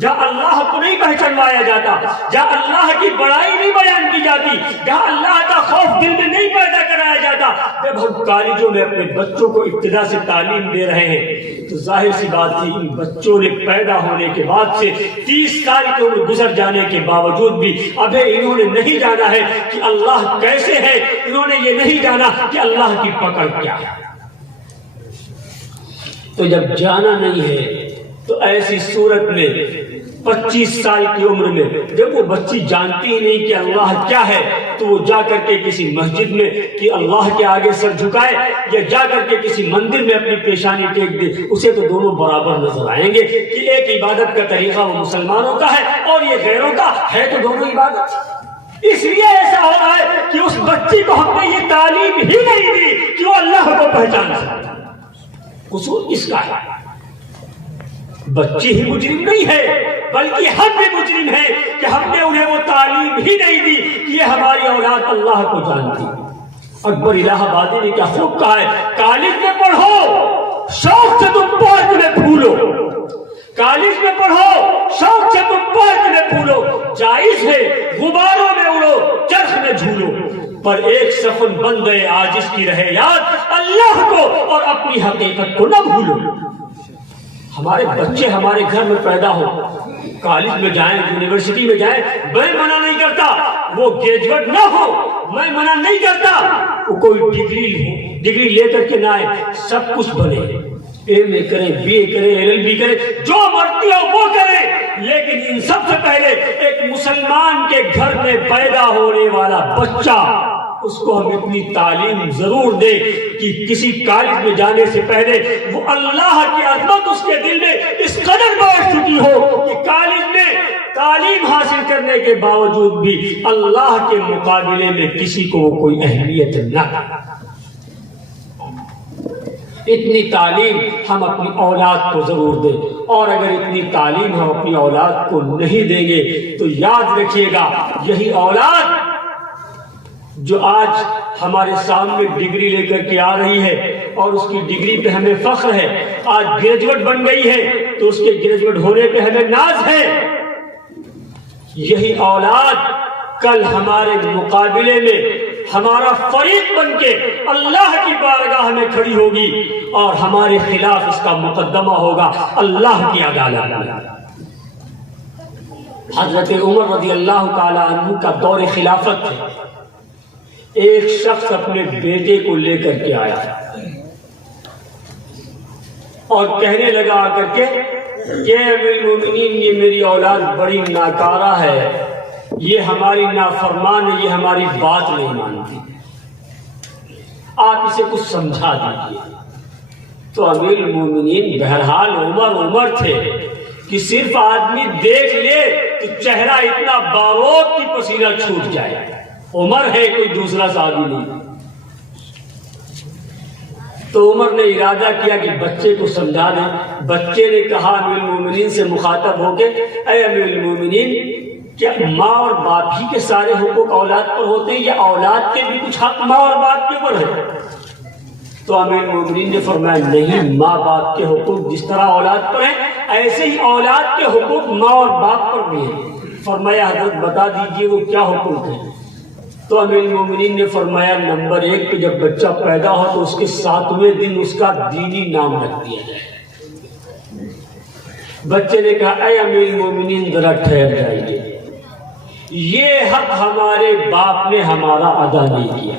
جہاں اللہ کو نہیں پہچانوایا جاتا، جہاں اللہ کی بڑائی نہیں بیان کی جاتی، جہاں اللہ کا خوف دل میں نہیں پیدا کرایا جاتا، جب ہم کالجوں میں اپنے بچوں کو ابتدا سے تعلیم دے رہے ہیں تو ظاہر سی بات تھی ان بچوں نے پیدا ہونے کے بعد سے 30 سال کی عمر گزر جانے کے باوجود بھی ابھی انہوں نے نہیں جانا ہے کہ اللہ کیسے ہے، انہوں نے یہ نہیں جانا کہ اللہ کی پکڑ کیا ہے۔ تو جب جانا نہیں ہے تو ایسی صورت میں 25 سال کی عمر میں جب وہ بچی جانتی ہی نہیں کہ اللہ کیا ہے، تو وہ جا کر کے کسی مسجد میں کہ اللہ کے آگے سر جھکائے یا جا کر کے کسی مندر میں اپنی پیشانی ٹیک دے، اسے تو دونوں برابر نظر آئیں گے کہ ایک عبادت کا طریقہ وہ مسلمانوں کا ہے اور یہ غیروں کا ہے، تو دونوں عبادت۔ اس لیے ایسا ہو رہا ہے کہ اس بچی کو ہم نے یہ تعلیم ہی نہیں دی کہ وہ اللہ کو پہچان سکتا۔ قصور کس کا ہے؟ بچی ہی مجرم نہیں ہے بلکہ ہم بھی مجرم ہیں کہ ہم نے انہیں وہ تعلیم ہی نہیں دی کہ یہ ہماری اولاد اللہ کو جانتی۔ اکبر الہ آبادی نے کیا خوب کہا ہے، کالج میں پڑھو شوق سے تم پارک میں پھولو، کالج میں پڑھو شوق سے تم پارک میں پھولو، جائز ہے غباروں میں اڑو چرخ میں جھولو، پر ایک سخن بن گئے آج اس کی رہے یاد، اللہ کو اور اپنی حقیقت کو نہ بھولو۔ ہمارے بچے ہمارے گھر میں پیدا ہو، کالج میں جائیں، یونیورسٹی میں جائیں، میں منع نہیں کرتا وہ گریجویٹ نہ ہو، میں منع نہیں کرتا وہ کوئی ڈگری لے کر کے نہ آئے، سب کچھ بنے، ایم اے کریں، بی اے کریں، LLB کریں، جو مرضی ہو وہ کریں، لیکن ان سب سے پہلے ایک مسلمان کے گھر میں پیدا ہونے والا بچہ، اس کو ہم اتنی تعلیم ضرور دیں کہ کسی کالج میں جانے سے پہلے وہ اللہ کی عظمت اس کے دل میں اس قدر بیٹھ چکی ہو کہ کالج میں تعلیم حاصل کرنے کے باوجود بھی اللہ کے مقابلے میں کسی کو کوئی اہمیت نہ۔ اتنی تعلیم ہم اپنی اولاد کو ضرور دیں، اور اگر اتنی تعلیم ہم اپنی اولاد کو نہیں دیں گے تو یاد رکھیے گا یہی اولاد جو آج ہمارے سامنے ڈگری لے کر کے آ رہی ہے اور اس کی ڈگری پہ ہمیں فخر ہے، آج گریجویٹ بن گئی ہے تو اس کے گریجویٹ ہونے پہ ہمیں ناز ہے، یہی اولاد کل ہمارے مقابلے میں ہمارا فریق بن کے اللہ کی بارگاہ میں کھڑی ہوگی اور ہمارے خلاف اس کا مقدمہ ہوگا اللہ کی عدالت میں۔ حضرت عمر رضی اللہ تعالی عنہ کا دور خلافت ہے، ایک شخص اپنے بیٹے کو لے کر کے آیا اور کہنے لگا آ کر کے کہ امیر المومنین یہ میری اولاد بڑی ناکارہ ہے، یہ ہماری نافرمان ہے، یہ ہماری بات نہیں مانتی، آپ اسے کچھ سمجھا دیجیے۔ تو امیر المومنین بہرحال عمر تھے کہ صرف آدمی دیکھ لے تو چہرہ اتنا باروت کی پسینہ چھوٹ جائے، عمر ہے کوئی دوسرا صحابی نہیں۔ تو عمر نے ارادہ کیا کہ بچے کو سمجھا دیں۔ بچے نے کہا امیر المومنین سے مخاطب ہو کے، اے امیر المومنین کیا ماں اور باپ ہی کے سارے حقوق اولاد پر ہوتے ہیں یا اولاد کے بھی کچھ حق ماں اور باپ کے اوپر ہے؟ تو امیر المومنین نے فرمایا نہیں، ماں باپ کے حقوق جس طرح اولاد پر ہیں ایسے ہی اولاد کے حقوق ماں اور باپ پر بھی ہیں۔ فرمایا حضرت بتا دیجئے وہ کیا حقوق ہیں؟ تو امیر المومنین نے فرمایا نمبر 1 کہ جب بچہ پیدا ہو تو اس کے 7ویں دن اس کا دینی نام رکھ دیا جائے۔ بچے نے کہا اے امیر المومنین ذرا ٹھہر جائیے، یہ حق ہمارے باپ نے ہمارا ادا نہیں کیا،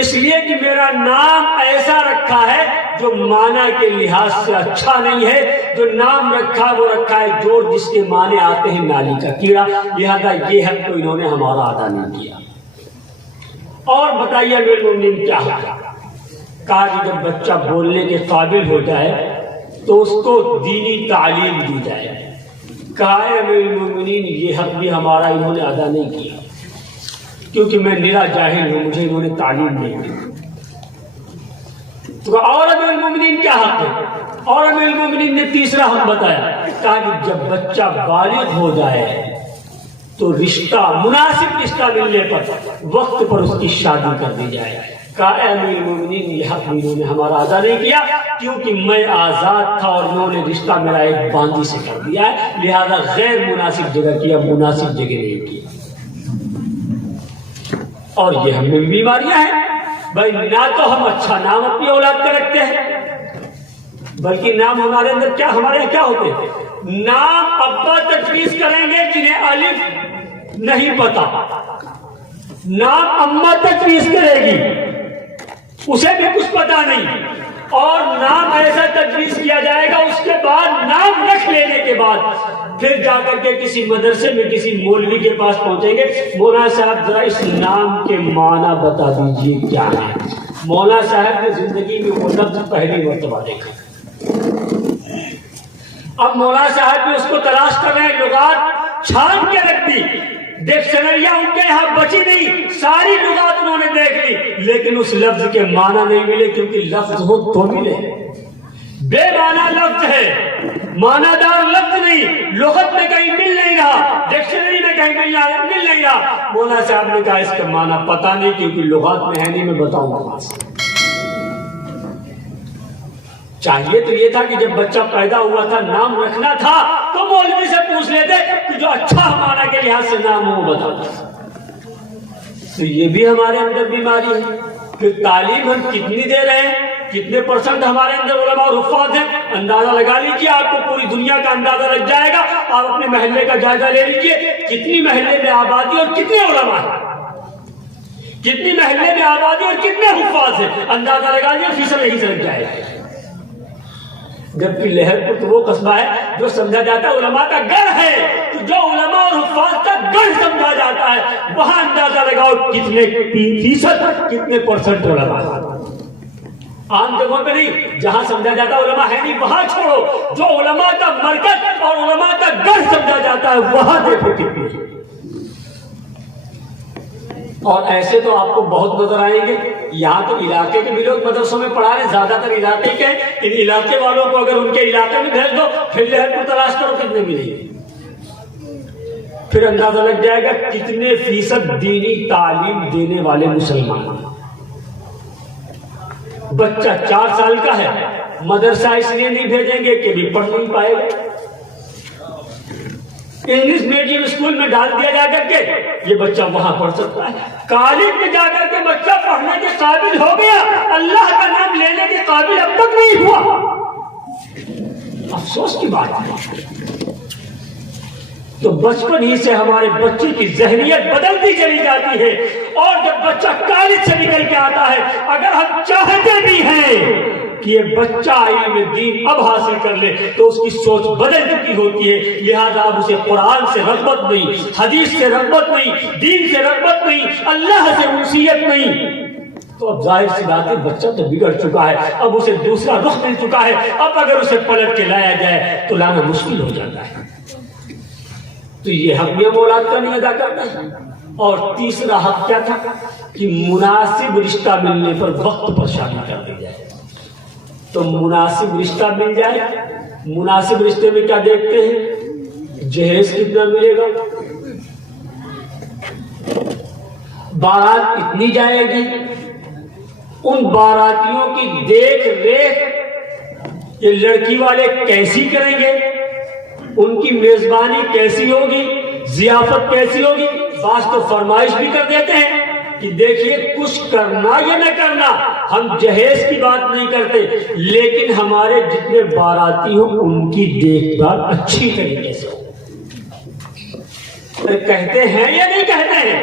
اس لیے کہ میرا نام ایسا رکھا ہے جو معنی کے لحاظ سے اچھا نہیں ہے، جو نام رکھا وہ رکھا ہے جوڑ جس کے معنی آتے ہیں نالی کا کیڑا، لہذا یہ حق تو انہوں نے ہمارا ادا نہیں کیا۔ اور بتائیے امیر المومنین کیا ہے؟ کہا کہ جب بچہ بولنے کے قابل ہو جائے تو اس کو دینی تعلیم دی جائے۔ کہا ہے امیر المومنین یہ حق بھی ہمارا انہوں نے ادا نہیں کیا کیونکہ میں نرا جاہل ہوں، مجھے انہوں نے تعلیم نہیں دی۔ تو اور امیر المومنین کیا حق ہے؟ اور امیر المومنین نے تیسرا حق بتایا، کہا کہ جب بچہ بالغ ہو جائے تو رشتہ مناسب رشتہ ملنے پر وقت پر اس کی شادی کر دی جائے۔ کہا اے امیر المومنین یہ حق انہوں نے ہمارا ادا نہیں کیا کیونکہ میں آزاد تھا اور انہوں نے رشتہ میرا ایک باندی سے کر دیا ہے، لہذا غیر مناسب جگہ کیا، مناسب جگہ نہیں کیا۔ اور یہ ہم میں بیماریاں ہیں بھائی، نہ تو ہم اچھا نام اپنی اولاد کا رکھتے ہیں بلکہ نام ہمارے اندر کیا، ہمارے کیا ہوتے ہیں؟ نام ابا تجویز کریں گے جنہیں الف نہیں پتا، نام اماں تجویز کرے گی اسے بھی کچھ پتا نہیں، اور نام ایسا تجویز کیا جائے گا اس کے بعد نام رکھ لینے کے بعد پھر جا کر کے کسی مدرسے میں کسی مولوی کے پاس پہنچیں گے، مولانا صاحب ذرا اس نام کے معنی بتا دیجئے کیا ہے۔ مولانا صاحب نے زندگی میں وہ لفظ پہلی مرتبہ دیکھا، اب مولانا صاحب بھی اس کو تلاش کر رہے ہیں، لغات چھان کے رکھ دی، ڈکشنریاں ان کے یہاں بچی نہیں، ساری لغات انہوں نے دیکھ لی لیکن اس لفظ کے معنی نہیں ملے، کیونکہ لفظ ہو تو ملے، بے معنی لفظ ہے، معنی دار لفظ نہیں، لغت میں کہیں مل نہیں رہا، ڈکشنری میں کہیں مل نہیں رہا۔ مولانا صاحب نے کہا اس کا معنی پتا نہیں کیونکہ لغات میں ہے نہیں، میں بتاؤں گا۔ چاہیے تو یہ تھا کہ جب بچہ پیدا ہوا تھا نام رکھنا تھا تو مولوی سے پوچھ لیتے کہ جو اچھا ہمارا کے لحاظ سے نام ہو وہ بتا۔ تو یہ بھی ہمارے اندر بیماری ہے کہ تعلیم ہم کتنی دے رہے ہیں، کتنے % ہمارے اندر علماء اور حفاظ ہیں، اندازہ لگا لیجیے، آپ کو پوری دنیا کا اندازہ لگ جائے گا۔ آپ اپنے محلے کا جائزہ لے لیجیے، کتنی محلے میں آبادی اور کتنے علماء ہیں، کتنی محلے میں آبادی اور کتنے حفاظ ہیں، اندازہ لگا لیجیے، فیصد یہی سے لگ جائے گا۔ جبکہ لہر پور تو وہ قصبہ ہے جو سمجھا جاتا ہے علماء کا گڑھ ہے، تو جو علماء اور حفاظ کا گڑھ سمجھا جاتا ہے وہاں اندازہ لگاؤ کتنے فیصد، کتنے % علماء۔ عام جگہوں پہ نہیں، جہاں سمجھا جاتا ہے علماء ہے نہیں وہاں چھوڑو، جو علماء کا مرکز اور علماء کا گڑھ سمجھا جاتا ہے وہاں دیکھو کتنے۔ اور ایسے تو آپ کو بہت نظر آئیں گے. یہاں تو علاقے کے بھی لوگ مدرسوں میں پڑھا رہے ہیں, زیادہ تر علاقے کے. ان علاقے والوں کو اگر ان کے علاقے میں بھیج دو, پھر لہر کو تلاش کرو کتنے ملیں گے. پھر اندازہ لگ جائے گا کتنے فیصد دینی تعلیم دینے والے مسلمان. بچہ 4 سال کا ہے, مدرسہ اس لیے نہیں بھیجیں گے کہ بھی پڑھ نہیں پائے گا. انگلش میڈیم اسکول میں ڈال دیا جا کر کے یہ بچہ وہاں پڑھ سکتا ہے. کالج میں جا کر کے بچہ پڑھنے کے قابل ہو گیا, اللہ کا نام لینے کے قابل اب تک نہیں ہوا. افسوس کی بات ہے. تو بچپن ہی سے ہمارے بچے کی ذہنیت بدلتی چلی جاتی ہے, اور جب بچہ کالج سے نکل کے آتا ہے, اگر ہم چاہتے بھی ہیں کہ یہ بچہ علم دین اب حاصل کر لے, تو اس کی سوچ بدل چکی ہوتی ہے. لہذا اب اسے قرآن سے رغبت نہیں, حدیث سے رغبت نہیں, دین سے رغبت نہیں, اللہ سے انسیت نہیں. تو اب ظاہر سی بات ہے بچہ تو بگڑ چکا ہے, اب اسے دوسرا رخ مل چکا ہے. اب اگر اسے پلٹ کے لایا جائے تو لانا مشکل ہو جاتا ہے. تو یہ حق بھی اولاد کا نہیں ادا کرتا ہے. اور تیسرا حق کیا تھا کہ مناسب رشتہ ملنے پر وقت پر شادی کر دی جائے. تو مناسب رشتہ مل جائے, مناسب رشتے میں کیا دیکھتے ہیں, جہیز کتنا ملے گا, بارات کتنی جائے گی, ان باراتیوں کی دیکھ ریکھ یہ لڑکی والے کیسی کریں گے, ان کی میزبانی کیسی ہوگی, ضیافت کیسی ہوگی. بعض تو فرمائش بھی کر دیتے ہیں کہ دیکھیے کچھ کرنا یا نہ کرنا, ہم جہیز کی بات نہیں کرتے, لیکن ہمارے جتنے باراتی ہوں ان کی دیکھ بھال اچھی طریقے سے ہو. کہتے ہیں یا نہیں کہتے ہیں؟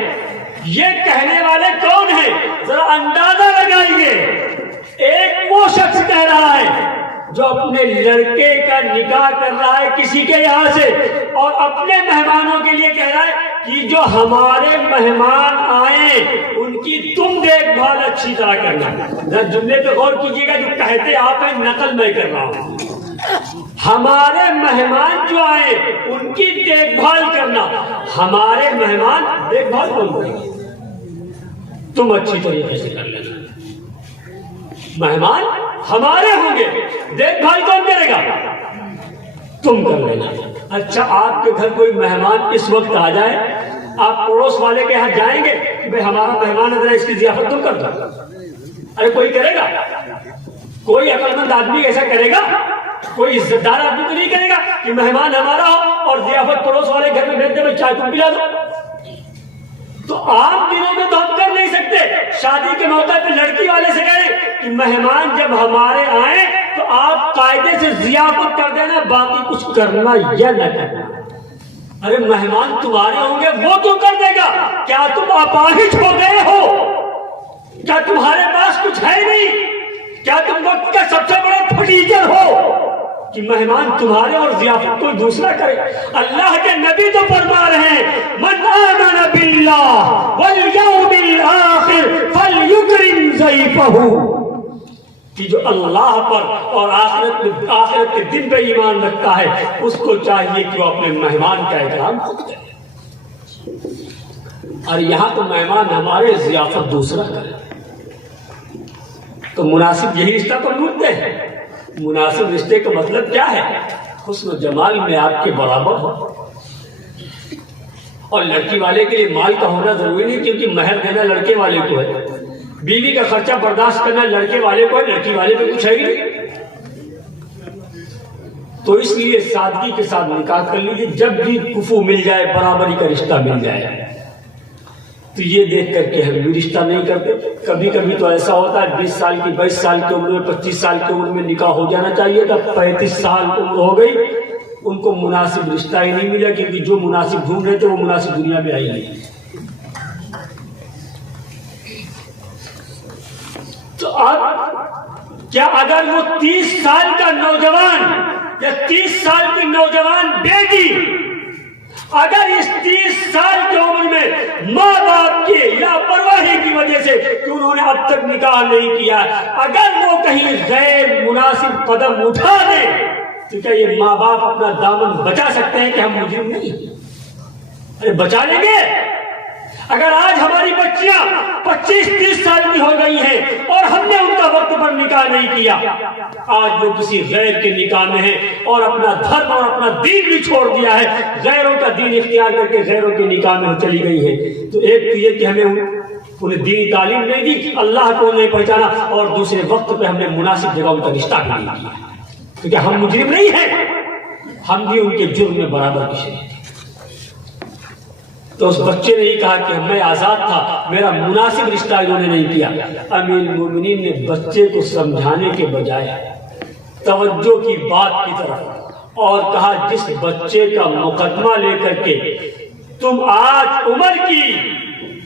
یہ کہنے والے کون ہیں ذرا اندازہ لگائیے. ایک وہ شخص کہہ رہا ہے جو اپنے لڑکے کا نکاح کر رہا ہے کسی کے یہاں سے, اور اپنے مہمانوں کے لیے کہہ رہا ہے کہ جو ہمارے مہمان آئیں ان کی تم دیکھ بھال اچھی طرح کرنا. جملے پہ غور کیجیے گا, جو کہتے آپ ہیں نقل میں کر رہا ہوں. ہمارے مہمان جو آئے ان کی دیکھ بھال کرنا. ہمارے مہمان دیکھ بھال کون کریں گے؟ تم اچھی طریقے سے کر لینا. مہمان ہمارے ہوں گے, دیکھ بھال کون کرے گا؟ تم کر لینا. اچھا, آپ کے گھر کوئی مہمان اس وقت آ جائے, آپ پڑوس والے کے یہاں جائیں گے کہ بھائی ہمارا مہمان ہے, اس کی ضیافت تم کر دو. ارے کوئی کرے گا؟ کوئی عقل مند آدمی ایسا کرے گا؟ کوئی عزت دار آدمی تو نہیں کرے گا کہ مہمان ہمارا ہو اور ضیافت پڑوس والے گھر میں بھیج دے, میں چائے تم پلا دو. تو عام دنوں میں تو ہم کر نہیں سکتے. شادی کے موقع پہ لڑکی والے سے کہیں کہ مہمان جب ہمارے آئیں تو آپ قاعدے سے ضیافت کر دینا, باقی کچھ کرنا یا نہ کرنا. ارے مہمان تمہارے ہوں گے وہ تو کر دے گا. کیا تم اپاہج ہو گئے ہو؟ کیا تمہارے پاس کچھ ہے نہیں؟ کیا تم وقت کا سب سے بڑا پھٹیچر ہو کہ مہمان تمہارے اور ضیافت کوئی دوسرا کرے؟ اللہ کے نبی تو فرما رہے ہیں من آمن باللہ والیوم الآخر فلیکرم ضیفہ, کہ جو اللہ پر اور آخرت کے دن پہ ایمان رکھتا ہے اس کو چاہیے کہ وہ اپنے مہمان کا احترام خود کرے. اور یہاں تو مہمان ہمارے, ضیافت دوسرا کرے. تو مناسب یہی رشتہ تو ڈھونڈتے ہیں. مناسب رشتے کا مطلب کیا ہے؟ حسن و جمال میں آپ کے برابر ہو. اور لڑکی والے کے لیے مال کا ہونا ضروری نہیں, کیونکہ مہر دینا لڑکے والے کو ہے, بیوی کا خرچہ برداشت کرنا لڑکے والے کو ہے, لڑکی والے پہ کچھ ہے ہی نہیں. تو اس لیے سادگی کے ساتھ نکاح کر لیجیے. جب بھی کفو مل جائے, برابری کا رشتہ مل جائے, تو یہ دیکھ کر کے ہم بھی رشتہ نہیں کرتے. کبھی کبھی تو ایسا ہوتا ہے 20 سال کی 22 سال کی عمر میں 25 سال کی عمر میں نکاح ہو جانا چاہیے تھا, 35 سال کی عمر ہو گئی, ان کو مناسب رشتہ ہی نہیں ملا, کیونکہ جو مناسب ڈھونڈ رہے تھے وہ مناسب دنیا میں آئی نہیں. تو اب کیا اگر وہ 30 سال کا نوجوان یا 30 سال کی نوجوان بیٹی اگر اس 30 سال کی عمر میں ماں باپ کی لاپرواہی کی وجہ سے کہ انہوں نے اب تک نکاح نہیں کیا, اگر وہ کہیں غیر مناسب قدم اٹھا دیں, تو کیا یہ ماں باپ اپنا دامن بچا سکتے ہیں کہ ہم مجرم نہیں؟ ارے بچا لیں گے. اگر آج ہماری بچیاں 25-30 سال کی ہو گئی ہیں اور ہم نے ان کا وقت پر نکاح نہیں کیا، آج وہ کسی غیر کے نکاح میں ہیں اور اپنا دھرم اور اپنا دین بھی چھوڑ دیا ہے، غیروں کا دین اختیار کر کے غیروں کے نکاح میں چلی گئی ہیں، تو ایک تو یہ کہ ہمیں انہیں دینی تعلیم نہیں دی، اللہ کو نہیں پہچانا، اور دوسرے وقت پہ ہم نے مناسب جگہ ان کا رشتہ بھی نہیں کیا، کیونکہ ہم مجرم نہیں ہیں، ہم بھی ان کے جرم میں برابر کی شریک تھے۔ تو اس بچے نے یہ کہا کہ میں آزاد تھا، میرا مناسب رشتہ انہوں نے نہیں کیا۔ امیر المومنین نے بچے کو سمجھانے کے بجائے توجہ کی بات کی طرف اور کہا جس بچے کا مقدمہ لے کر کے تم آج عمر کی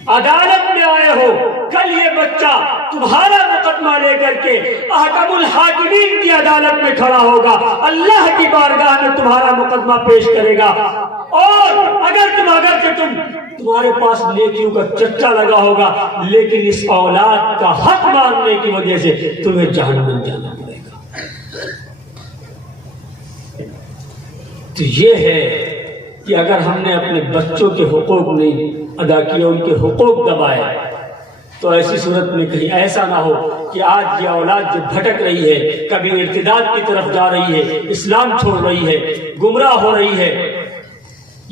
عدالت میں آئے ہو، کل یہ بچہ تمہارا مقدمہ لے کر کے احکم الحاکمین کی عدالت میں کھڑا ہوگا، اللہ کی بارگاہ میں تمہارا مقدمہ پیش کرے گا، اور اگر تمہارے پاس نیکیوں کا چچا لگا ہوگا، لیکن اس اولاد کا حق ماننے کی وجہ سے تمہیں جہنم جانا پڑے گا۔ تو یہ ہے کہ اگر ہم نے اپنے بچوں کے حقوق نہیں ادا کیے، ان کے حقوق دبائے، تو ایسی صورت میں کہیں ایسا نہ ہو کہ آج یہ اولاد جو بھٹک رہی ہے، کبھی ارتداد کی طرف جا رہی ہے، اسلام چھوڑ رہی ہے، گمراہ ہو رہی ہے،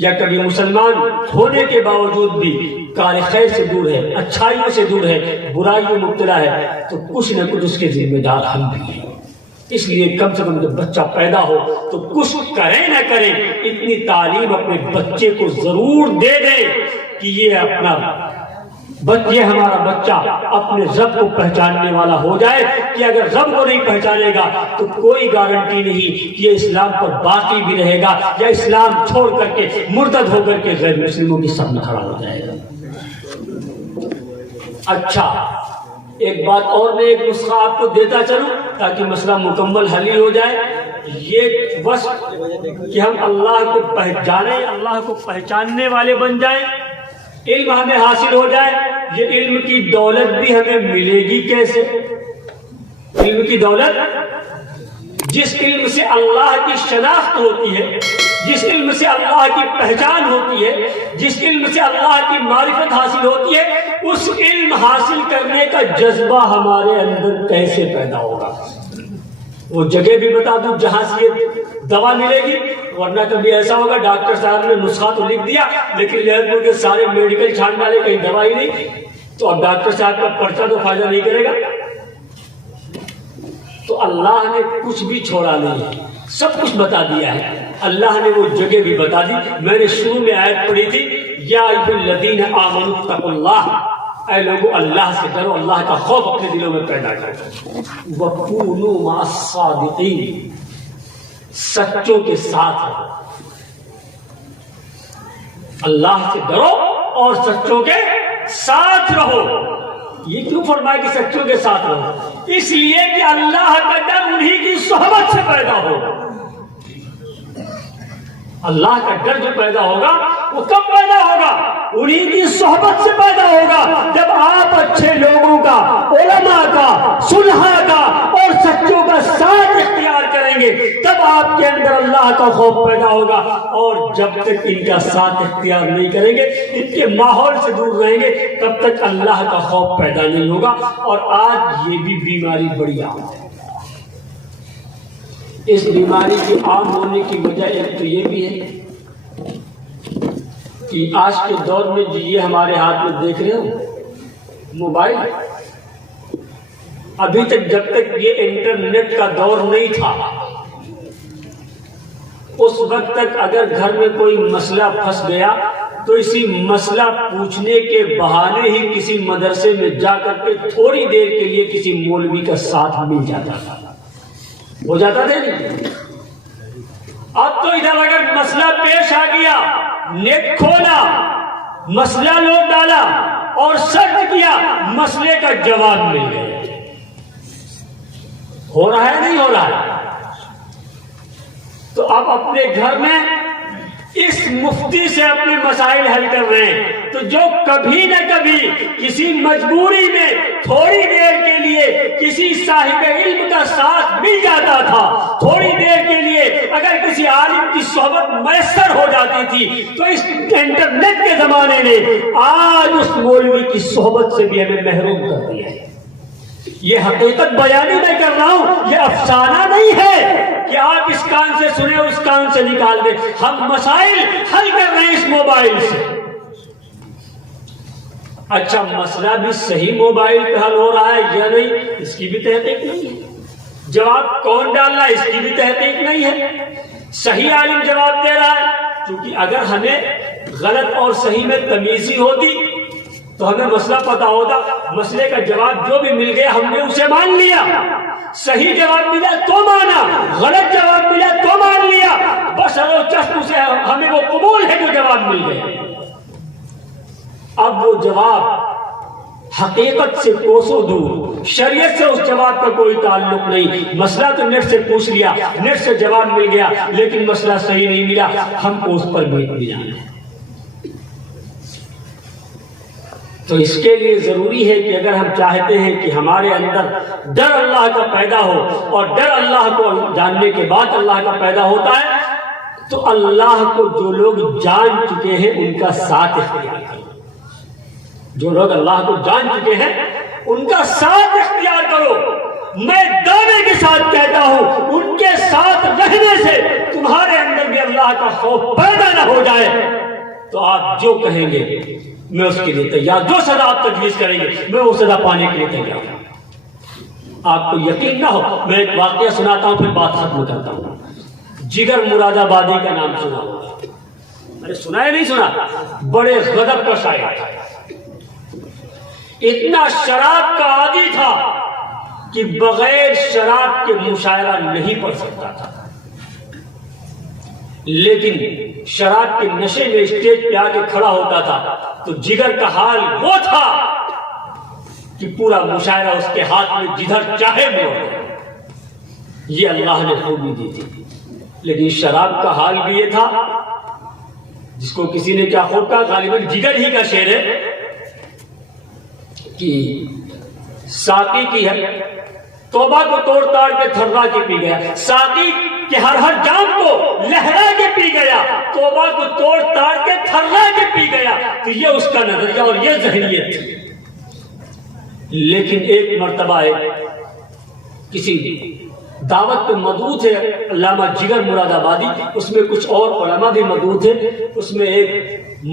یا کبھی مسلمان ہونے کے باوجود بھی کار خیر سے دور ہے، اچھائیوں سے دور ہے، برائیوں میں مبتلا ہے، تو کچھ نہ کچھ اس کے ذمہ دار ہم بھی ہیں۔ اس لیے کم سے کم جب بچہ پیدا ہو تو کچھ کریں نہ کریں، اتنی تعلیم اپنے بچے کو ضرور دے دیں کہ یہ ہمارا بچہ اپنے رب کو پہچاننے والا ہو جائے، کہ اگر رب کو نہیں پہچانے گا تو کوئی گارنٹی نہیں کہ یہ اسلام پر باقی بھی رہے گا، یا اسلام چھوڑ کر کے مرتد ہو کر کے غیر مسلموں کی صف میں کھڑا ہو جائے گا۔ اچھا، ایک بات اور میں ایک نسخہ آپ کو دیتا چلوں تاکہ مسئلہ مکمل حل ہو جائے، یہ بس کہ ہم اللہ کو پہچانیں، اللہ کو پہچاننے والے بن جائیں، علم ہمیں حاصل ہو جائے۔ یہ علم کی دولت بھی ہمیں ملے گی کیسے؟ علم کی دولت، جس علم سے اللہ کی شناخت ہوتی ہے، جس علم سے اللہ کی پہچان ہوتی ہے، جس علم سے اللہ کی معرفت حاصل ہوتی ہے، اس علم حاصل کرنے کا جذبہ ہمارے اندر کیسے پیدا ہوگا؟ وہ جگہ بھی بتا دوں جہاں سے یہ دوا ملے گی، ورنہ کبھی ایسا ہوگا ڈاکٹر صاحب نے نسخہ تو لکھ دیا لیکن لہذا کے سارے میڈیکل چھان ڈالے، کہیں دوا ہی نہیں، تو اب ڈاکٹر صاحب کا پرچہ تو فائدہ نہیں کرے گا۔ تو اللہ نے کچھ بھی چھوڑا نہیں ہے، سب کچھ بتا دیا ہے۔ اللہ نے وہ جگہ بھی بتا دی، میں نے شروع میں آیت پڑھی تھی، یا ایھا الذین آمنوا اتقوا اللہ، اے لوگو اللہ سے ڈرو، اللہ کا خوف اپنے دلوں میں پیدا کرو، وَكُونُوا مَعَ الصَّادِقِينَ، سچوں کے ساتھ رہو۔ اللہ سے ڈرو اور سچوں کے ساتھ رہو۔ یہ کیوں فرمایا کہ سچوں کے ساتھ رہو؟ اس لیے کہ اللہ کا ڈر انہی کی صحبت سے پیدا ہوگا۔ اللہ کا ڈر جو پیدا ہوگا وہ کب پیدا ہوگا؟ انہی کی صحبت سے پیدا ہوگا، جب آپ اچھے لوگوں کا، علماء کا، صلحاء کا اور سچوں کا ساتھ اختیار کریں گے، تب آپ کے اندر اللہ کا خوف پیدا ہوگا۔ اور جب تک ان کا ساتھ اختیار نہیں کریں گے، ان کے ماحول سے دور رہیں گے، تب تک اللہ کا خوف پیدا نہیں ہوگا۔ اور آج یہ بھی بیماری بڑی عام ہے۔ اس بیماری کی عام ہونے کی وجہ ایک تو یہ بھی ہے کہ آج کے دور میں جو یہ ہمارے ہاتھ میں دیکھ رہے ہو موبائل، ابھی تک جب تک یہ انٹرنیٹ کا دور نہیں تھا، اس وقت تک اگر گھر میں کوئی مسئلہ پھنس گیا تو اسی مسئلہ پوچھنے کے بہانے ہی کسی مدرسے میں جا کر کے تھوڑی دیر کے لیے کسی مولوی کا ساتھ مل جاتا تھا، ہو جاتا تھا نہیں۔ اب تو ادھر اگر مسئلہ پیش آ گیا، نیٹ کھولا، مسئلہ لوگ ڈالا اور سرچ کیا، مسئلے کا جواب مل گیا۔ ہو رہا ہے نہیں ہو رہا ہے؟ تو اب اپنے گھر میں اس مفتی سے اپنے مسائل حل کر رہے ہیں، تو جو کبھی نہ کبھی کسی مجبوری میں تھوڑی دیر کے لیے کسی صاحب علم کا ساتھ مل جاتا تھا، تھوڑی دیر کے لیے اگر کسی عالم کی صحبت میسر ہو جاتی چاہتی تھی، تو اس انٹرنیٹ کے زمانے نے آج اس مولوی کی صحبت سے بھی ہمیں محروم کر دیا ہے۔ یہ حقیقت بیانی میں کر رہا ہوں، یہ افسانہ نہیں ہے کہ آپ اس کان سے سنیں اس کان سے نکال دیں۔ ہم مسائل حل کر رہے ہیں اس موبائل سے۔ اچھا، مسئلہ بھی صحیح موبائل پہ حل ہو رہا ہے یا نہیں، اس کی بھی تحقیق نہیں ہے۔ جواب کون ڈال رہا ہے، اس کی بھی تحقیق نہیں ہے۔ صحیح عالم جواب دے رہا ہے، کیونکہ اگر ہمیں غلط اور صحیح میں تمیزی ہوتی تو ہمیں مسئلہ پتا ہوتا۔ مسئلے کا جواب جو بھی مل گیا ہم نے اسے مان لیا۔ صحیح جواب ملا تو مانا، غلط جواب ملا تو مان لیا، بس چسپ سے ہمیں وہ قبول ہے جو جواب مل گیا۔ اب وہ جواب حقیقت سے کوسوں دور، شریعت سے اس جواب کا کوئی تعلق نہیں۔ مسئلہ تو نیٹ سے پوچھ لیا، نیٹ سے جواب مل گیا، لیکن مسئلہ صحیح نہیں ملا، ہم کو اس پر بیت بھی جانا ہے۔ تو اس کے لیے ضروری ہے کہ اگر ہم چاہتے ہیں کہ ہمارے اندر ڈر اللہ کا پیدا ہو، اور ڈر اللہ کو جاننے کے بعد اللہ کا پیدا ہوتا ہے، تو اللہ کو جو لوگ جان چکے ہیں ان کا ساتھ اختیار کرو۔ جو لوگ اللہ کو جان چکے ہیں ان کا ساتھ اختیار کرو۔ میں دعوے کے ساتھ کہتا ہوں، ان کے ساتھ رہنے سے تمہارے اندر بھی اللہ کا خوف پیدا نہ ہو جائے تو آپ جو کہیں گے میں اس کے لیے تیار، جو سزا آپ تجویز کریں گے میں وہ سزا پانے کے لیے تیار ہوں۔ آپ کو یقین نہ ہو، میں ایک واقعہ سناتا ہوں پھر بات ختم کرتا ہوں۔ جگر مراد آبادی کا نام سنا ہوگا، ارے سنا ہے نہیں سنا؟ بڑے غضب کا شاعر تھا، اتنا شراب کا عادی تھا کہ بغیر شراب کے مشاعرہ نہیں پڑھ سکتا تھا، لیکن شراب کے نشے میں اسٹیج پہ آ کے کھڑا ہوتا تھا تو جگر کا حال وہ تھا کہ پورا مشاعرہ اس کے ہاتھ میں جدھر چاہے موڑ۔ یہ اللہ نے خوبی دی تھی، لیکن شراب کا حال بھی یہ تھا، جس کو کسی نے کیا خوب کہا، غالباً جگر ہی کا شعر ہے کہ ساقی کی ہے توبہ کو توڑ تاڑ کے تھرا کے پی گیا، ساقی کہ ہر جام کو لہرا کے پی گیا، توبہ کو توڑ تاڑ کے تھرا کے پی گیا۔ تو یہ اس کا نظریہ اور یہ ذہنیت تھی۔ لیکن ایک مرتبہ کسی دعوت پہ مدعو تھے علامہ جگر مراد آبادی، اس میں کچھ اور علماء بھی مدعو تھے، اس میں ایک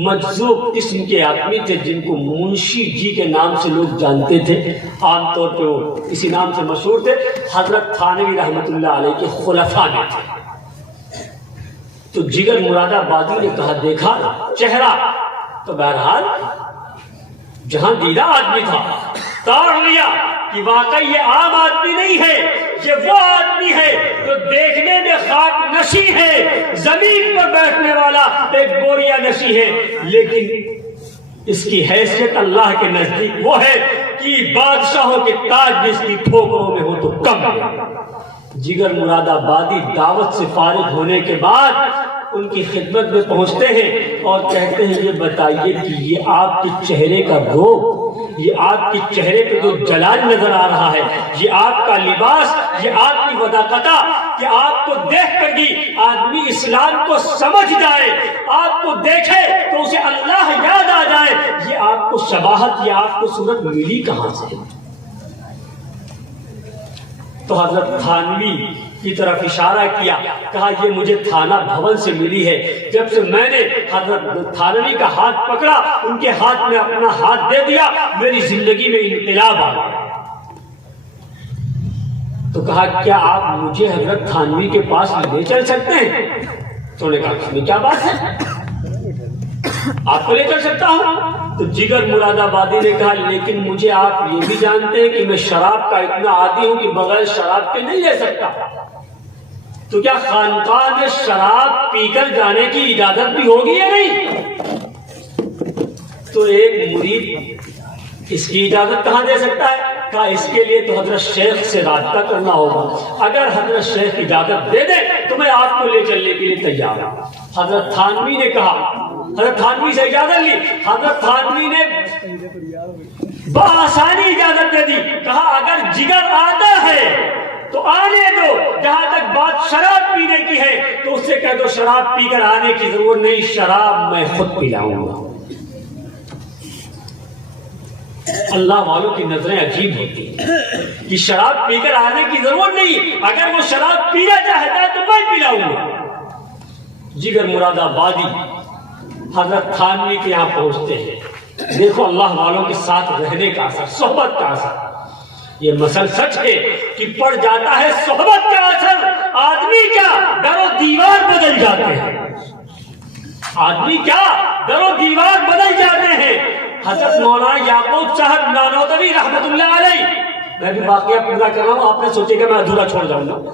مجذوب قسم کے آدمی تھے جن کو منشی جی کے نام سے لوگ جانتے تھے، عام طور پہ وہ اسی نام سے مشہور تھے، حضرت تھانوی رحمۃ اللہ علیہ کے خلفاء میں تھے۔ تو جگر مراد آبادی نے کہا، دیکھا چہرہ تو بہرحال جہاں دیدہ آدمی تھا، تاڑ لیا کہ واقعی یہ عام آدمی نہیں ہے، یہ وہ آدمی ہے جو دیکھنے میں خاک نشی ہے، زمین پر بیٹھنے والا ایک بوریا نشی ہے، لیکن اس کی حیثیت اللہ کے نزدیک وہ ہے کہ بادشاہوں کے تاج بھی اس کی ٹھوکروں میں ہو تو کم ہے۔ جگر مراد آبادی دعوت سے فارغ ہونے کے بعد ان کی خدمت میں پہنچتے ہیں اور کہتے ہیں، یہ بتائیے کہ یہ آپ کے چہرے کا روپ، یہ آپ کے چہرے پہ جو جلال نظر آ رہا ہے، یہ آپ کا لباس، یہ آپ کی وضاقتہ، کہ آپ کو دیکھ کر بھی آدمی اسلام کو سمجھ جائے، آپ کو دیکھے تو اسے اللہ یاد آ جائے، یہ آپ کو شباہت، یہ آپ کو صورت ملی کہاں سے؟ تو حضرت تھانوی کی طرف اشارہ کیا، کہا یہ مجھے تھانہ بھون سے ملی ہے، جب سے میں نے حضرت تھانوی کا ہاتھ پکڑا، ان کے ہاتھ میں اپنا ہاتھ دے دیا، میری زندگی میں انقلاب آ گیا۔ تو کہا کیا آپ مجھے حضرت تھانوی کے پاس لے چل سکتے ہیں؟ تو نے کہا اس میں کیا بات ہے، آپ کو لے چل سکتا ہوں۔ تو جگر مراد آبادی نے کہا لیکن مجھے آپ یہ بھی جانتے ہیں کہ میں شراب کا اتنا عادی ہوں کہ بغیر شراب کے نہیں رہ سکتا، تو کیا خانقاہ میں شراب پی کر جانے کی اجازت بھی ہوگی یا نہیں؟ تو ایک مرید اس کی اجازت کہاں دے سکتا ہے؟ کہا اس کے لیے تو حضرت شیخ سے رابطہ کرنا ہوگا، اگر حضرت شیخ اجازت دے دے تو میں آپ کو لے چلنے کے لیے تیار ہوں۔ حضرت تھانوی نے کہا، حضرت تھانوی سے اجازت لی، حضرت تھانوی نے بآسانی اجازت دے دی، کہا اگر جگر آتا ہے تو آنے دو. جہاں تک بات شراب پینے کی ہے تو اس سے کہہ دو شراب پی کر آنے کی ضرورت نہیں, شراب میں خود پلاؤں گا. اللہ والوں کی نظریں عجیب ہوتی ہیں کہ شراب پی کر آنے کی ضرورت نہیں, اگر وہ شراب پینا چاہتا ہے تو میں پلاؤں گا. جگر مراد آبادی حضرت تھانوی کے یہاں پہنچتے ہیں. دیکھو اللہ والوں کے ساتھ رہنے کا اثر, صحبت کا اثر. یہ مسئلہ سچ ہے کہ پڑ جاتا ہے صحبت کا اثر. آدمی کیا در و دیوار بدل جاتے ہیں, آدمی کیا در و دیوار بدل جاتے ہیں. حضرت مولانا یعقوب صاحب نانوتوی رحمت اللہ علیہ, میں بھی واقعہ پورا کر رہا ہوں, آپ نے سوچے کہ میں ادھورا چھوڑ جاؤں گا.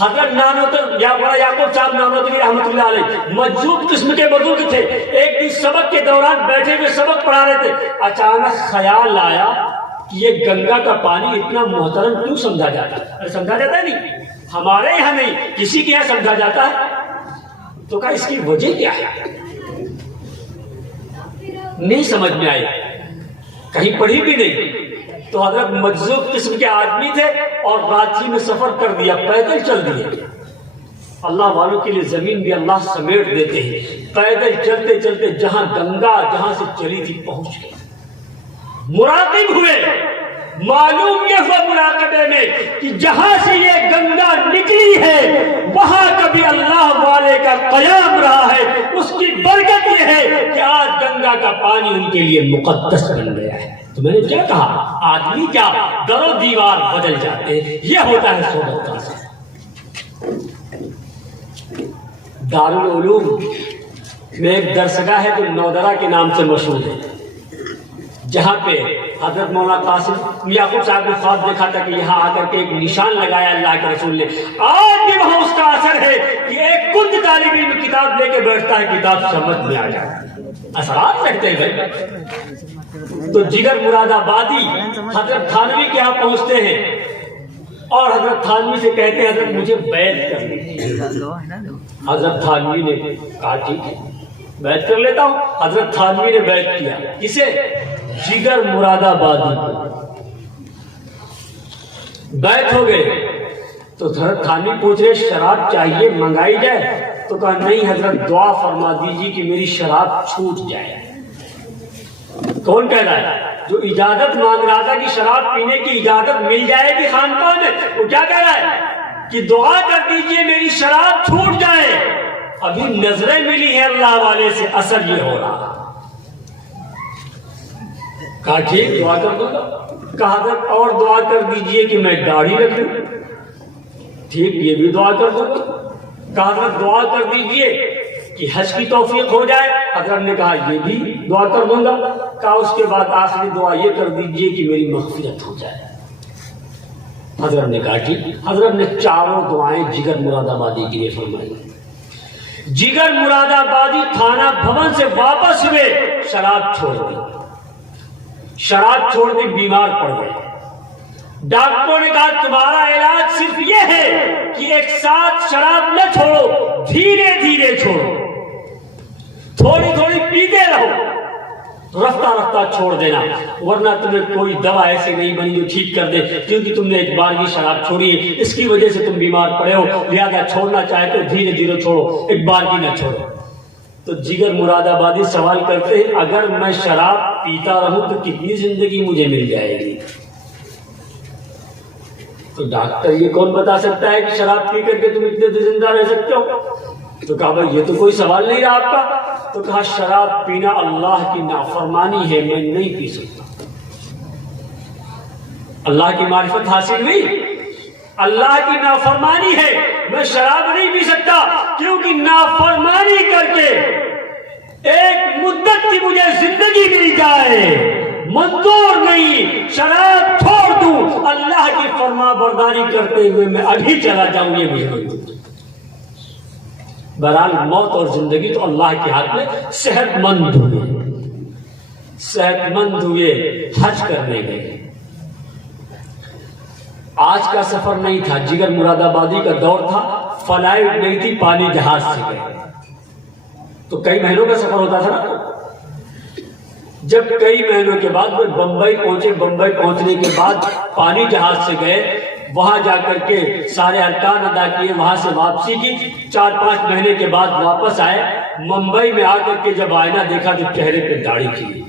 حضرت یعقوب صاحب نانوتوی رحمت اللہ علیہ مجذوب قسم کے بزرگ تھے. ایک دن سبق کے دوران بیٹھے ہوئے سبق پڑھا رہے تھے, اچانک خیال آیا کہ یہ گنگا کا پانی اتنا محترم کیوں سمجھا جاتا ہے. سمجھا جاتا ہے نہیں, ہمارے یہاں نہیں, کسی کے یہاں سمجھا جاتا ہے. تو کہا اس کی وجہ کیا ہے, نہیں سمجھ میں آئی, کہیں پڑھی بھی نہیں. تو حضرت مجذوب قسم کے آدمی تھے اور رات ہی میں سفر کر دیا, پیدل چل دیے. اللہ والوں کے لیے زمین بھی اللہ سمیٹ دیتے ہیں. پیدل چلتے چلتے جہاں گنگا جہاں سے چلی تھی پہنچ گئے. مراقب ہوئے, معلوم یہ ہوا مراقبے میں کہ جہاں سے یہ گنگا نکلی ہے وہاں کبھی اللہ والے کا قیام رہا ہے. اس کی برکت یہ ہے کہ آج گنگا کا پانی ان کے لیے مقدس بن گیا ہے. تو میں نے کیا کہا, آدمی کیا در و دیوار بدل جاتے ہیں. یہ ہوتا ہے صحبت کا اثر. دارالعلوم میں ایک درسگاہ ہے جو نودرہ کے نام سے مشہور ہے, جہاں پہ حضرت مولانا قاسم یعقوب صاحب نے خواب دیکھا تھا کہ یہاں آ کر کے ایک نشان لگایا اللہ کے رسول نے. آج بھی وہاں اس کا اثر ہے کہ ایک کند طالب علم کتاب لے کے بیٹھتا ہے, کتاب سمجھ میں آ جاتی ہے. اثرات رکھتے ہیں بھائی. تو جگر مراد آبادی حضرت تھانوی کے یہاں پہنچتے ہیں اور حضرت تھانوی سے کہتے ہیں حضرت مجھے بیعت کرنی. حضرت تھانوی نے کہا ٹھیک ہے بیعت کر لیتا ہوں. حضرت تھانوی نے بیعت کیا. کسے؟ جگر مراد آبادی کو. بیعت ہو گئے. تو حضرت تھانوی پوچھ رہے شراب چاہیے منگائی جائے؟ تو کہا نہیں حضرت دعا فرما دیجیے کہ میری شراب چھوٹ جائے. کون کہہ رہا ہے؟ جو اجازت مانگ رہا تھا کہ شراب پینے کی اجازت مل جائے گی خانقاہ میں, وہ کیا کہہ رہا ہے کہ دعا کر دیجئے میری شراب چھوٹ جائے. ابھی نظریں ملی ہیں اللہ والے سے, اثر یہ ہو رہا. کہا ٹھیک دعا کر دوں گا. کہا حضرت اور دعا کر دیجئے کہ میں داڑھی رکھ لوں. ٹھیک یہ بھی دعا کر دوں گا. کہا حضرت دعا کر دیجئے کہ حج کی توفیق ہو جائے. حضرت نے کہا یہ بھی دعا کر دوں گا. کہا اس کے بعد آخری دعا یہ کر دیجئے کہ میری مغفرت ہو جائے. حضرت نے کہا ٹھیک. حضرت نے چاروں دعائیں جگر مراد آبادی کے لیے فرمائی. جگر مراد آبادی تھانہ بھون سے واپس ہوئے, شراب چھوڑ دی. شراب چھوڑ دی, بیمار پڑ گئے. ڈاکٹروں نے کہا تمہارا علاج صرف یہ ہے کہ ایک ساتھ شراب نہ چھوڑو, دھیرے دھیرے چھوڑو, تھوڑی تھوڑی پیتے رہو, رفتہ رفتہ چھوڑ دینا, ورنہ تمہیں کوئی دوا ایسی نہیں بنی جو ٹھیک کر دے, کیونکہ تم نے ایک بار یہ شراب چھوڑی ہے, اس کی وجہ سے تم بیمار پڑے ہو, لہذا چھوڑنا چاہے تو دھیرے دھیرے چھوڑو, ایک بار بھی نہ چھوڑو. تو جگر مراد آبادی سوال کرتے ہیں اگر میں شراب پیتا رہوں تو کتنی زندگی مجھے مل جائے گی؟ تو ڈاکٹر یہ کون بتا سکتا ہے کہ شراب پی کر کے تم اتنے دن زندہ رہ سکتے ہو؟ تو کہا بھائی یہ تو کوئی سوال نہیں رہا آپ کا. تو کہا شراب پینا اللہ کی نافرمانی ہے, میں نہیں پی سکتا. اللہ کی معرفت حاصل ہوئی, اللہ کی نافرمانی ہے, میں شراب نہیں پی سکتا کیونکہ نافرمانی کر کے ایک مدت کی مجھے زندگی مل جائے, منظور نہیں. شراب چھوڑ دوں, اللہ کی فرما برداری کرتے ہوئے میں ابھی چلا جاؤں, یہ مجھے منظور. بہرحال موت اور زندگی تو اللہ کے ہاتھ میں. صحت مند ہوئے, حج کرنے گئے. آج کا سفر نہیں تھا, جگر مراد آبادی کا دور تھا, فلائٹ نہیں تھی, پانی جہاز سے گئے. تو کئی مہینوں کا سفر ہوتا تھا نا. جب کئی مہینوں کے بعد وہ بمبئی پہنچے, بمبئی پہنچنے کے بعد پانی جہاز سے گئے وہاں جا کر کے سارے ارکان ادا کیے، وہاں سے واپسی کی، 4-5 مہینے کے بعد واپس آئے۔ ممبئی میں آ کر کے جب آئینہ دیکھا تو چہرے پہ داڑھی تھی۔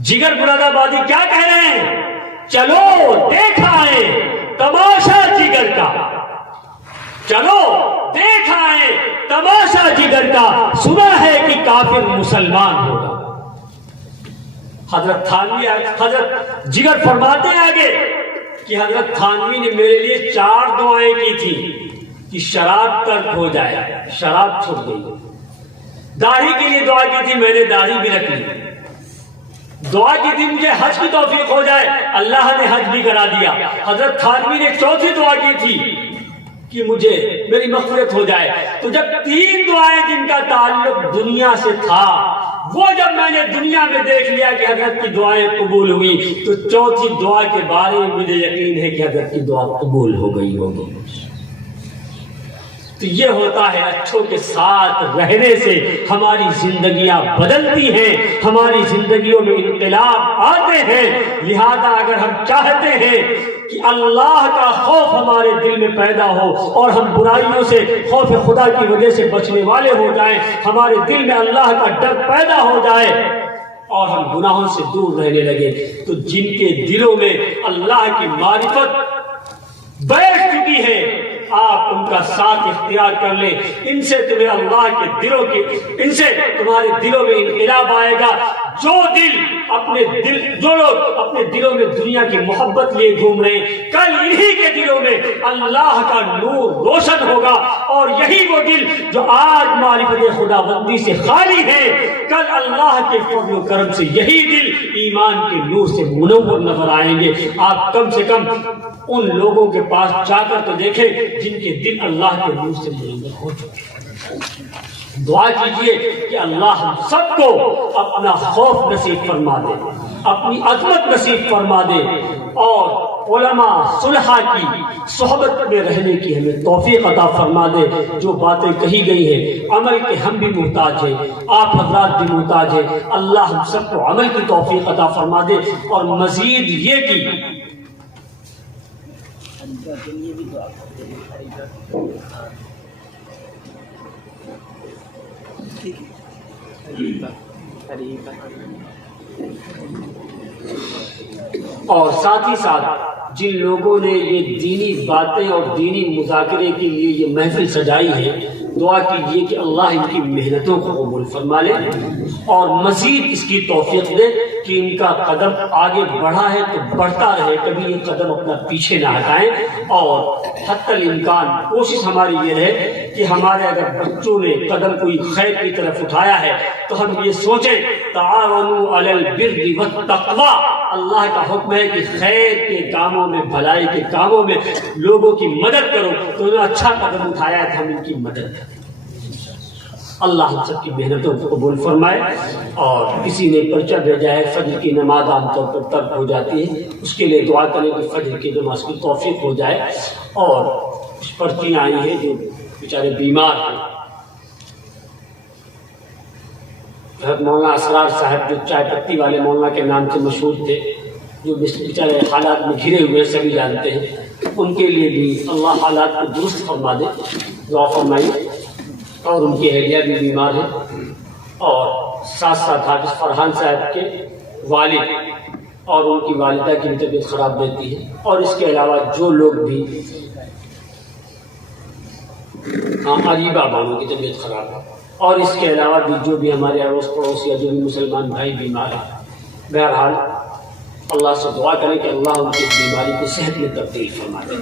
جگر مراد آبادی کیا کہہ رہے ہیں؟ چلو دیکھ آئے تماشا جگر کا، چلو دیکھ آئے تماشا جگر کا، سنا ہے کہ کافر مسلمان ہوگا۔ حضرت تھانوی، حضرت جگر فرماتے ہیں آگے کہ حضرت تھانوی نے میرے لیے 4 دعائیں کی تھی کہ شراب ترک ہو جائے، شراب چھوٹ گئی۔ داڑھی کے لیے دعا کی تھی، میں نے داڑھی بھی رکھ لی۔ دعا کی تھی مجھے حج کی توفیق ہو جائے، اللہ نے حج بھی کرا دیا۔ حضرت تھانوی نے 4تھی دعا کی تھی کہ مجھے میری مغفرت ہو جائے۔ تو جب 3 دعائیں جن کا تعلق دنیا سے تھا، وہ جب میں نے دنیا میں دیکھ لیا کہ حضرت کی دعائیں قبول ہوئی، تو 4تھی دعا کے بارے میں مجھے یقین ہے کہ حضرت کی دعا قبول ہو گئی ہوگی۔ تو یہ ہوتا ہے اچھوں کے ساتھ رہنے سے ہماری زندگیاں بدلتی ہیں، ہماری زندگیوں میں انقلاب آتے ہیں۔ لہذا اگر ہم چاہتے ہیں کہ اللہ کا خوف ہمارے دل میں پیدا ہو اور ہم برائیوں سے خوف خدا کی وجہ سے بچنے والے ہو جائیں، ہمارے دل میں اللہ کا ڈر پیدا ہو جائے اور ہم گناہوں سے دور رہنے لگے، تو جن کے دلوں میں اللہ کی معرفت بیٹھ چکی ہے، آپ ان کا ساتھ اختیار کر لیں، ان سے تمہیں اللہ کے دلوں کی، ان سے تمہارے دلوں میں انقلاب آئے گا۔ جو لوگ اپنے دلوں میں دنیا کی محبت لیے گھوم رہے ہیں، کل انہی کے دلوں میں اللہ کا نور روشن ہوگا، اور یہی وہ دل جو آج معرفت خدا بندی سے خالی ہے، کل اللہ کے فضل و کرم سے یہی دل ایمان کے نور سے منور نظر آئیں گے۔ آپ کم سے کم ان لوگوں کے پاس جا کر تو دیکھیں جن کے دل اللہ کے نور سے منور ہو چکے۔ دعا کیجئے کہ اللہ ہم سب کو اپنا خوف نصیب فرما دے، اپنی عظمت نصیب فرما دے، اور علماء صلحاء کی صحبت میں رہنے کی ہمیں توفیق عطا فرما دے۔ جو باتیں کہی گئی ہیں عمل کے ہم بھی محتاج ہیں، آپ حضرات بھی محتاج ہیں، اللہ ہم سب کو عمل کی توفیق عطا فرما دے۔ اور مزید یہ کہ اور ساتھ ہی ساتھ جن لوگوں نے یہ دینی باتیں اور دینی مذاکرے کے لیے یہ محفل سجائی ہے، دعا کیجیے کہ اللہ ان کی محنتوں کو قبول فرما لے اور مزید اس کی توفیق دے کہ ان کا قدم آگے بڑھا ہے تو بڑھتا رہے، کبھی یہ قدم اپنا پیچھے نہ ہٹائیں۔ اور حتی الامکان کوشش ہماری یہ رہے کہ ہمارے اگر بچوں نے قدم کوئی خیر کی طرف اٹھایا ہے تو ہم یہ سوچیں تعاونوا علی البر والتقوی، اللہ کا حکم ہے کہ خیر کے کاموں میں، بھلائی کے کاموں میں لوگوں کی مدد کرو، تو انہوں نے اچھا قدم اٹھایا ہے تو ہم ان کی مدد کریں۔ اللہ ہم سب کی محنتوں کو قبول فرمائے۔ اور کسی نے پرچہ بھیجا ہے فجر کی نماز عام طور پر ترک ہو جاتی ہے، اس کے لیے دعا کریں کہ فجر کی نماز کی توفیق ہو جائے۔ اور کچھ پرچیاں آئی ہیں جو بیچارے بیمار ہیں، حضرت مولانا اسرار صاحب جو چائے پتی والے مولانا کے نام سے مشہور تھے، جو بیچارے حالات میں گھرے ہوئے سبھی جانتے ہیں، ان کے لیے بھی اللہ حالات کو درست فرما دے، دعا فرمائیے۔ اور ان کی اہلیہ بھی بیمار ہیں، اور ساتھ ساتھ حافظ فرحان صاحب کے والد اور ان کی والدہ کی بھی طبیعت خراب رہتی ہے، اور اس کے علاوہ جو لوگ بھی عریبہ بانو کی طبیعت خراب ہے، اور اس کے علاوہ بھی جو بھی ہمارے اڑوس پڑوس یا جو بھی مسلمان بھائی بیمار ہیں، بہرحال اللہ سے دعا کریں کہ اللہ ان کی بیماری کو صحت میں تبدیل فرما دے۔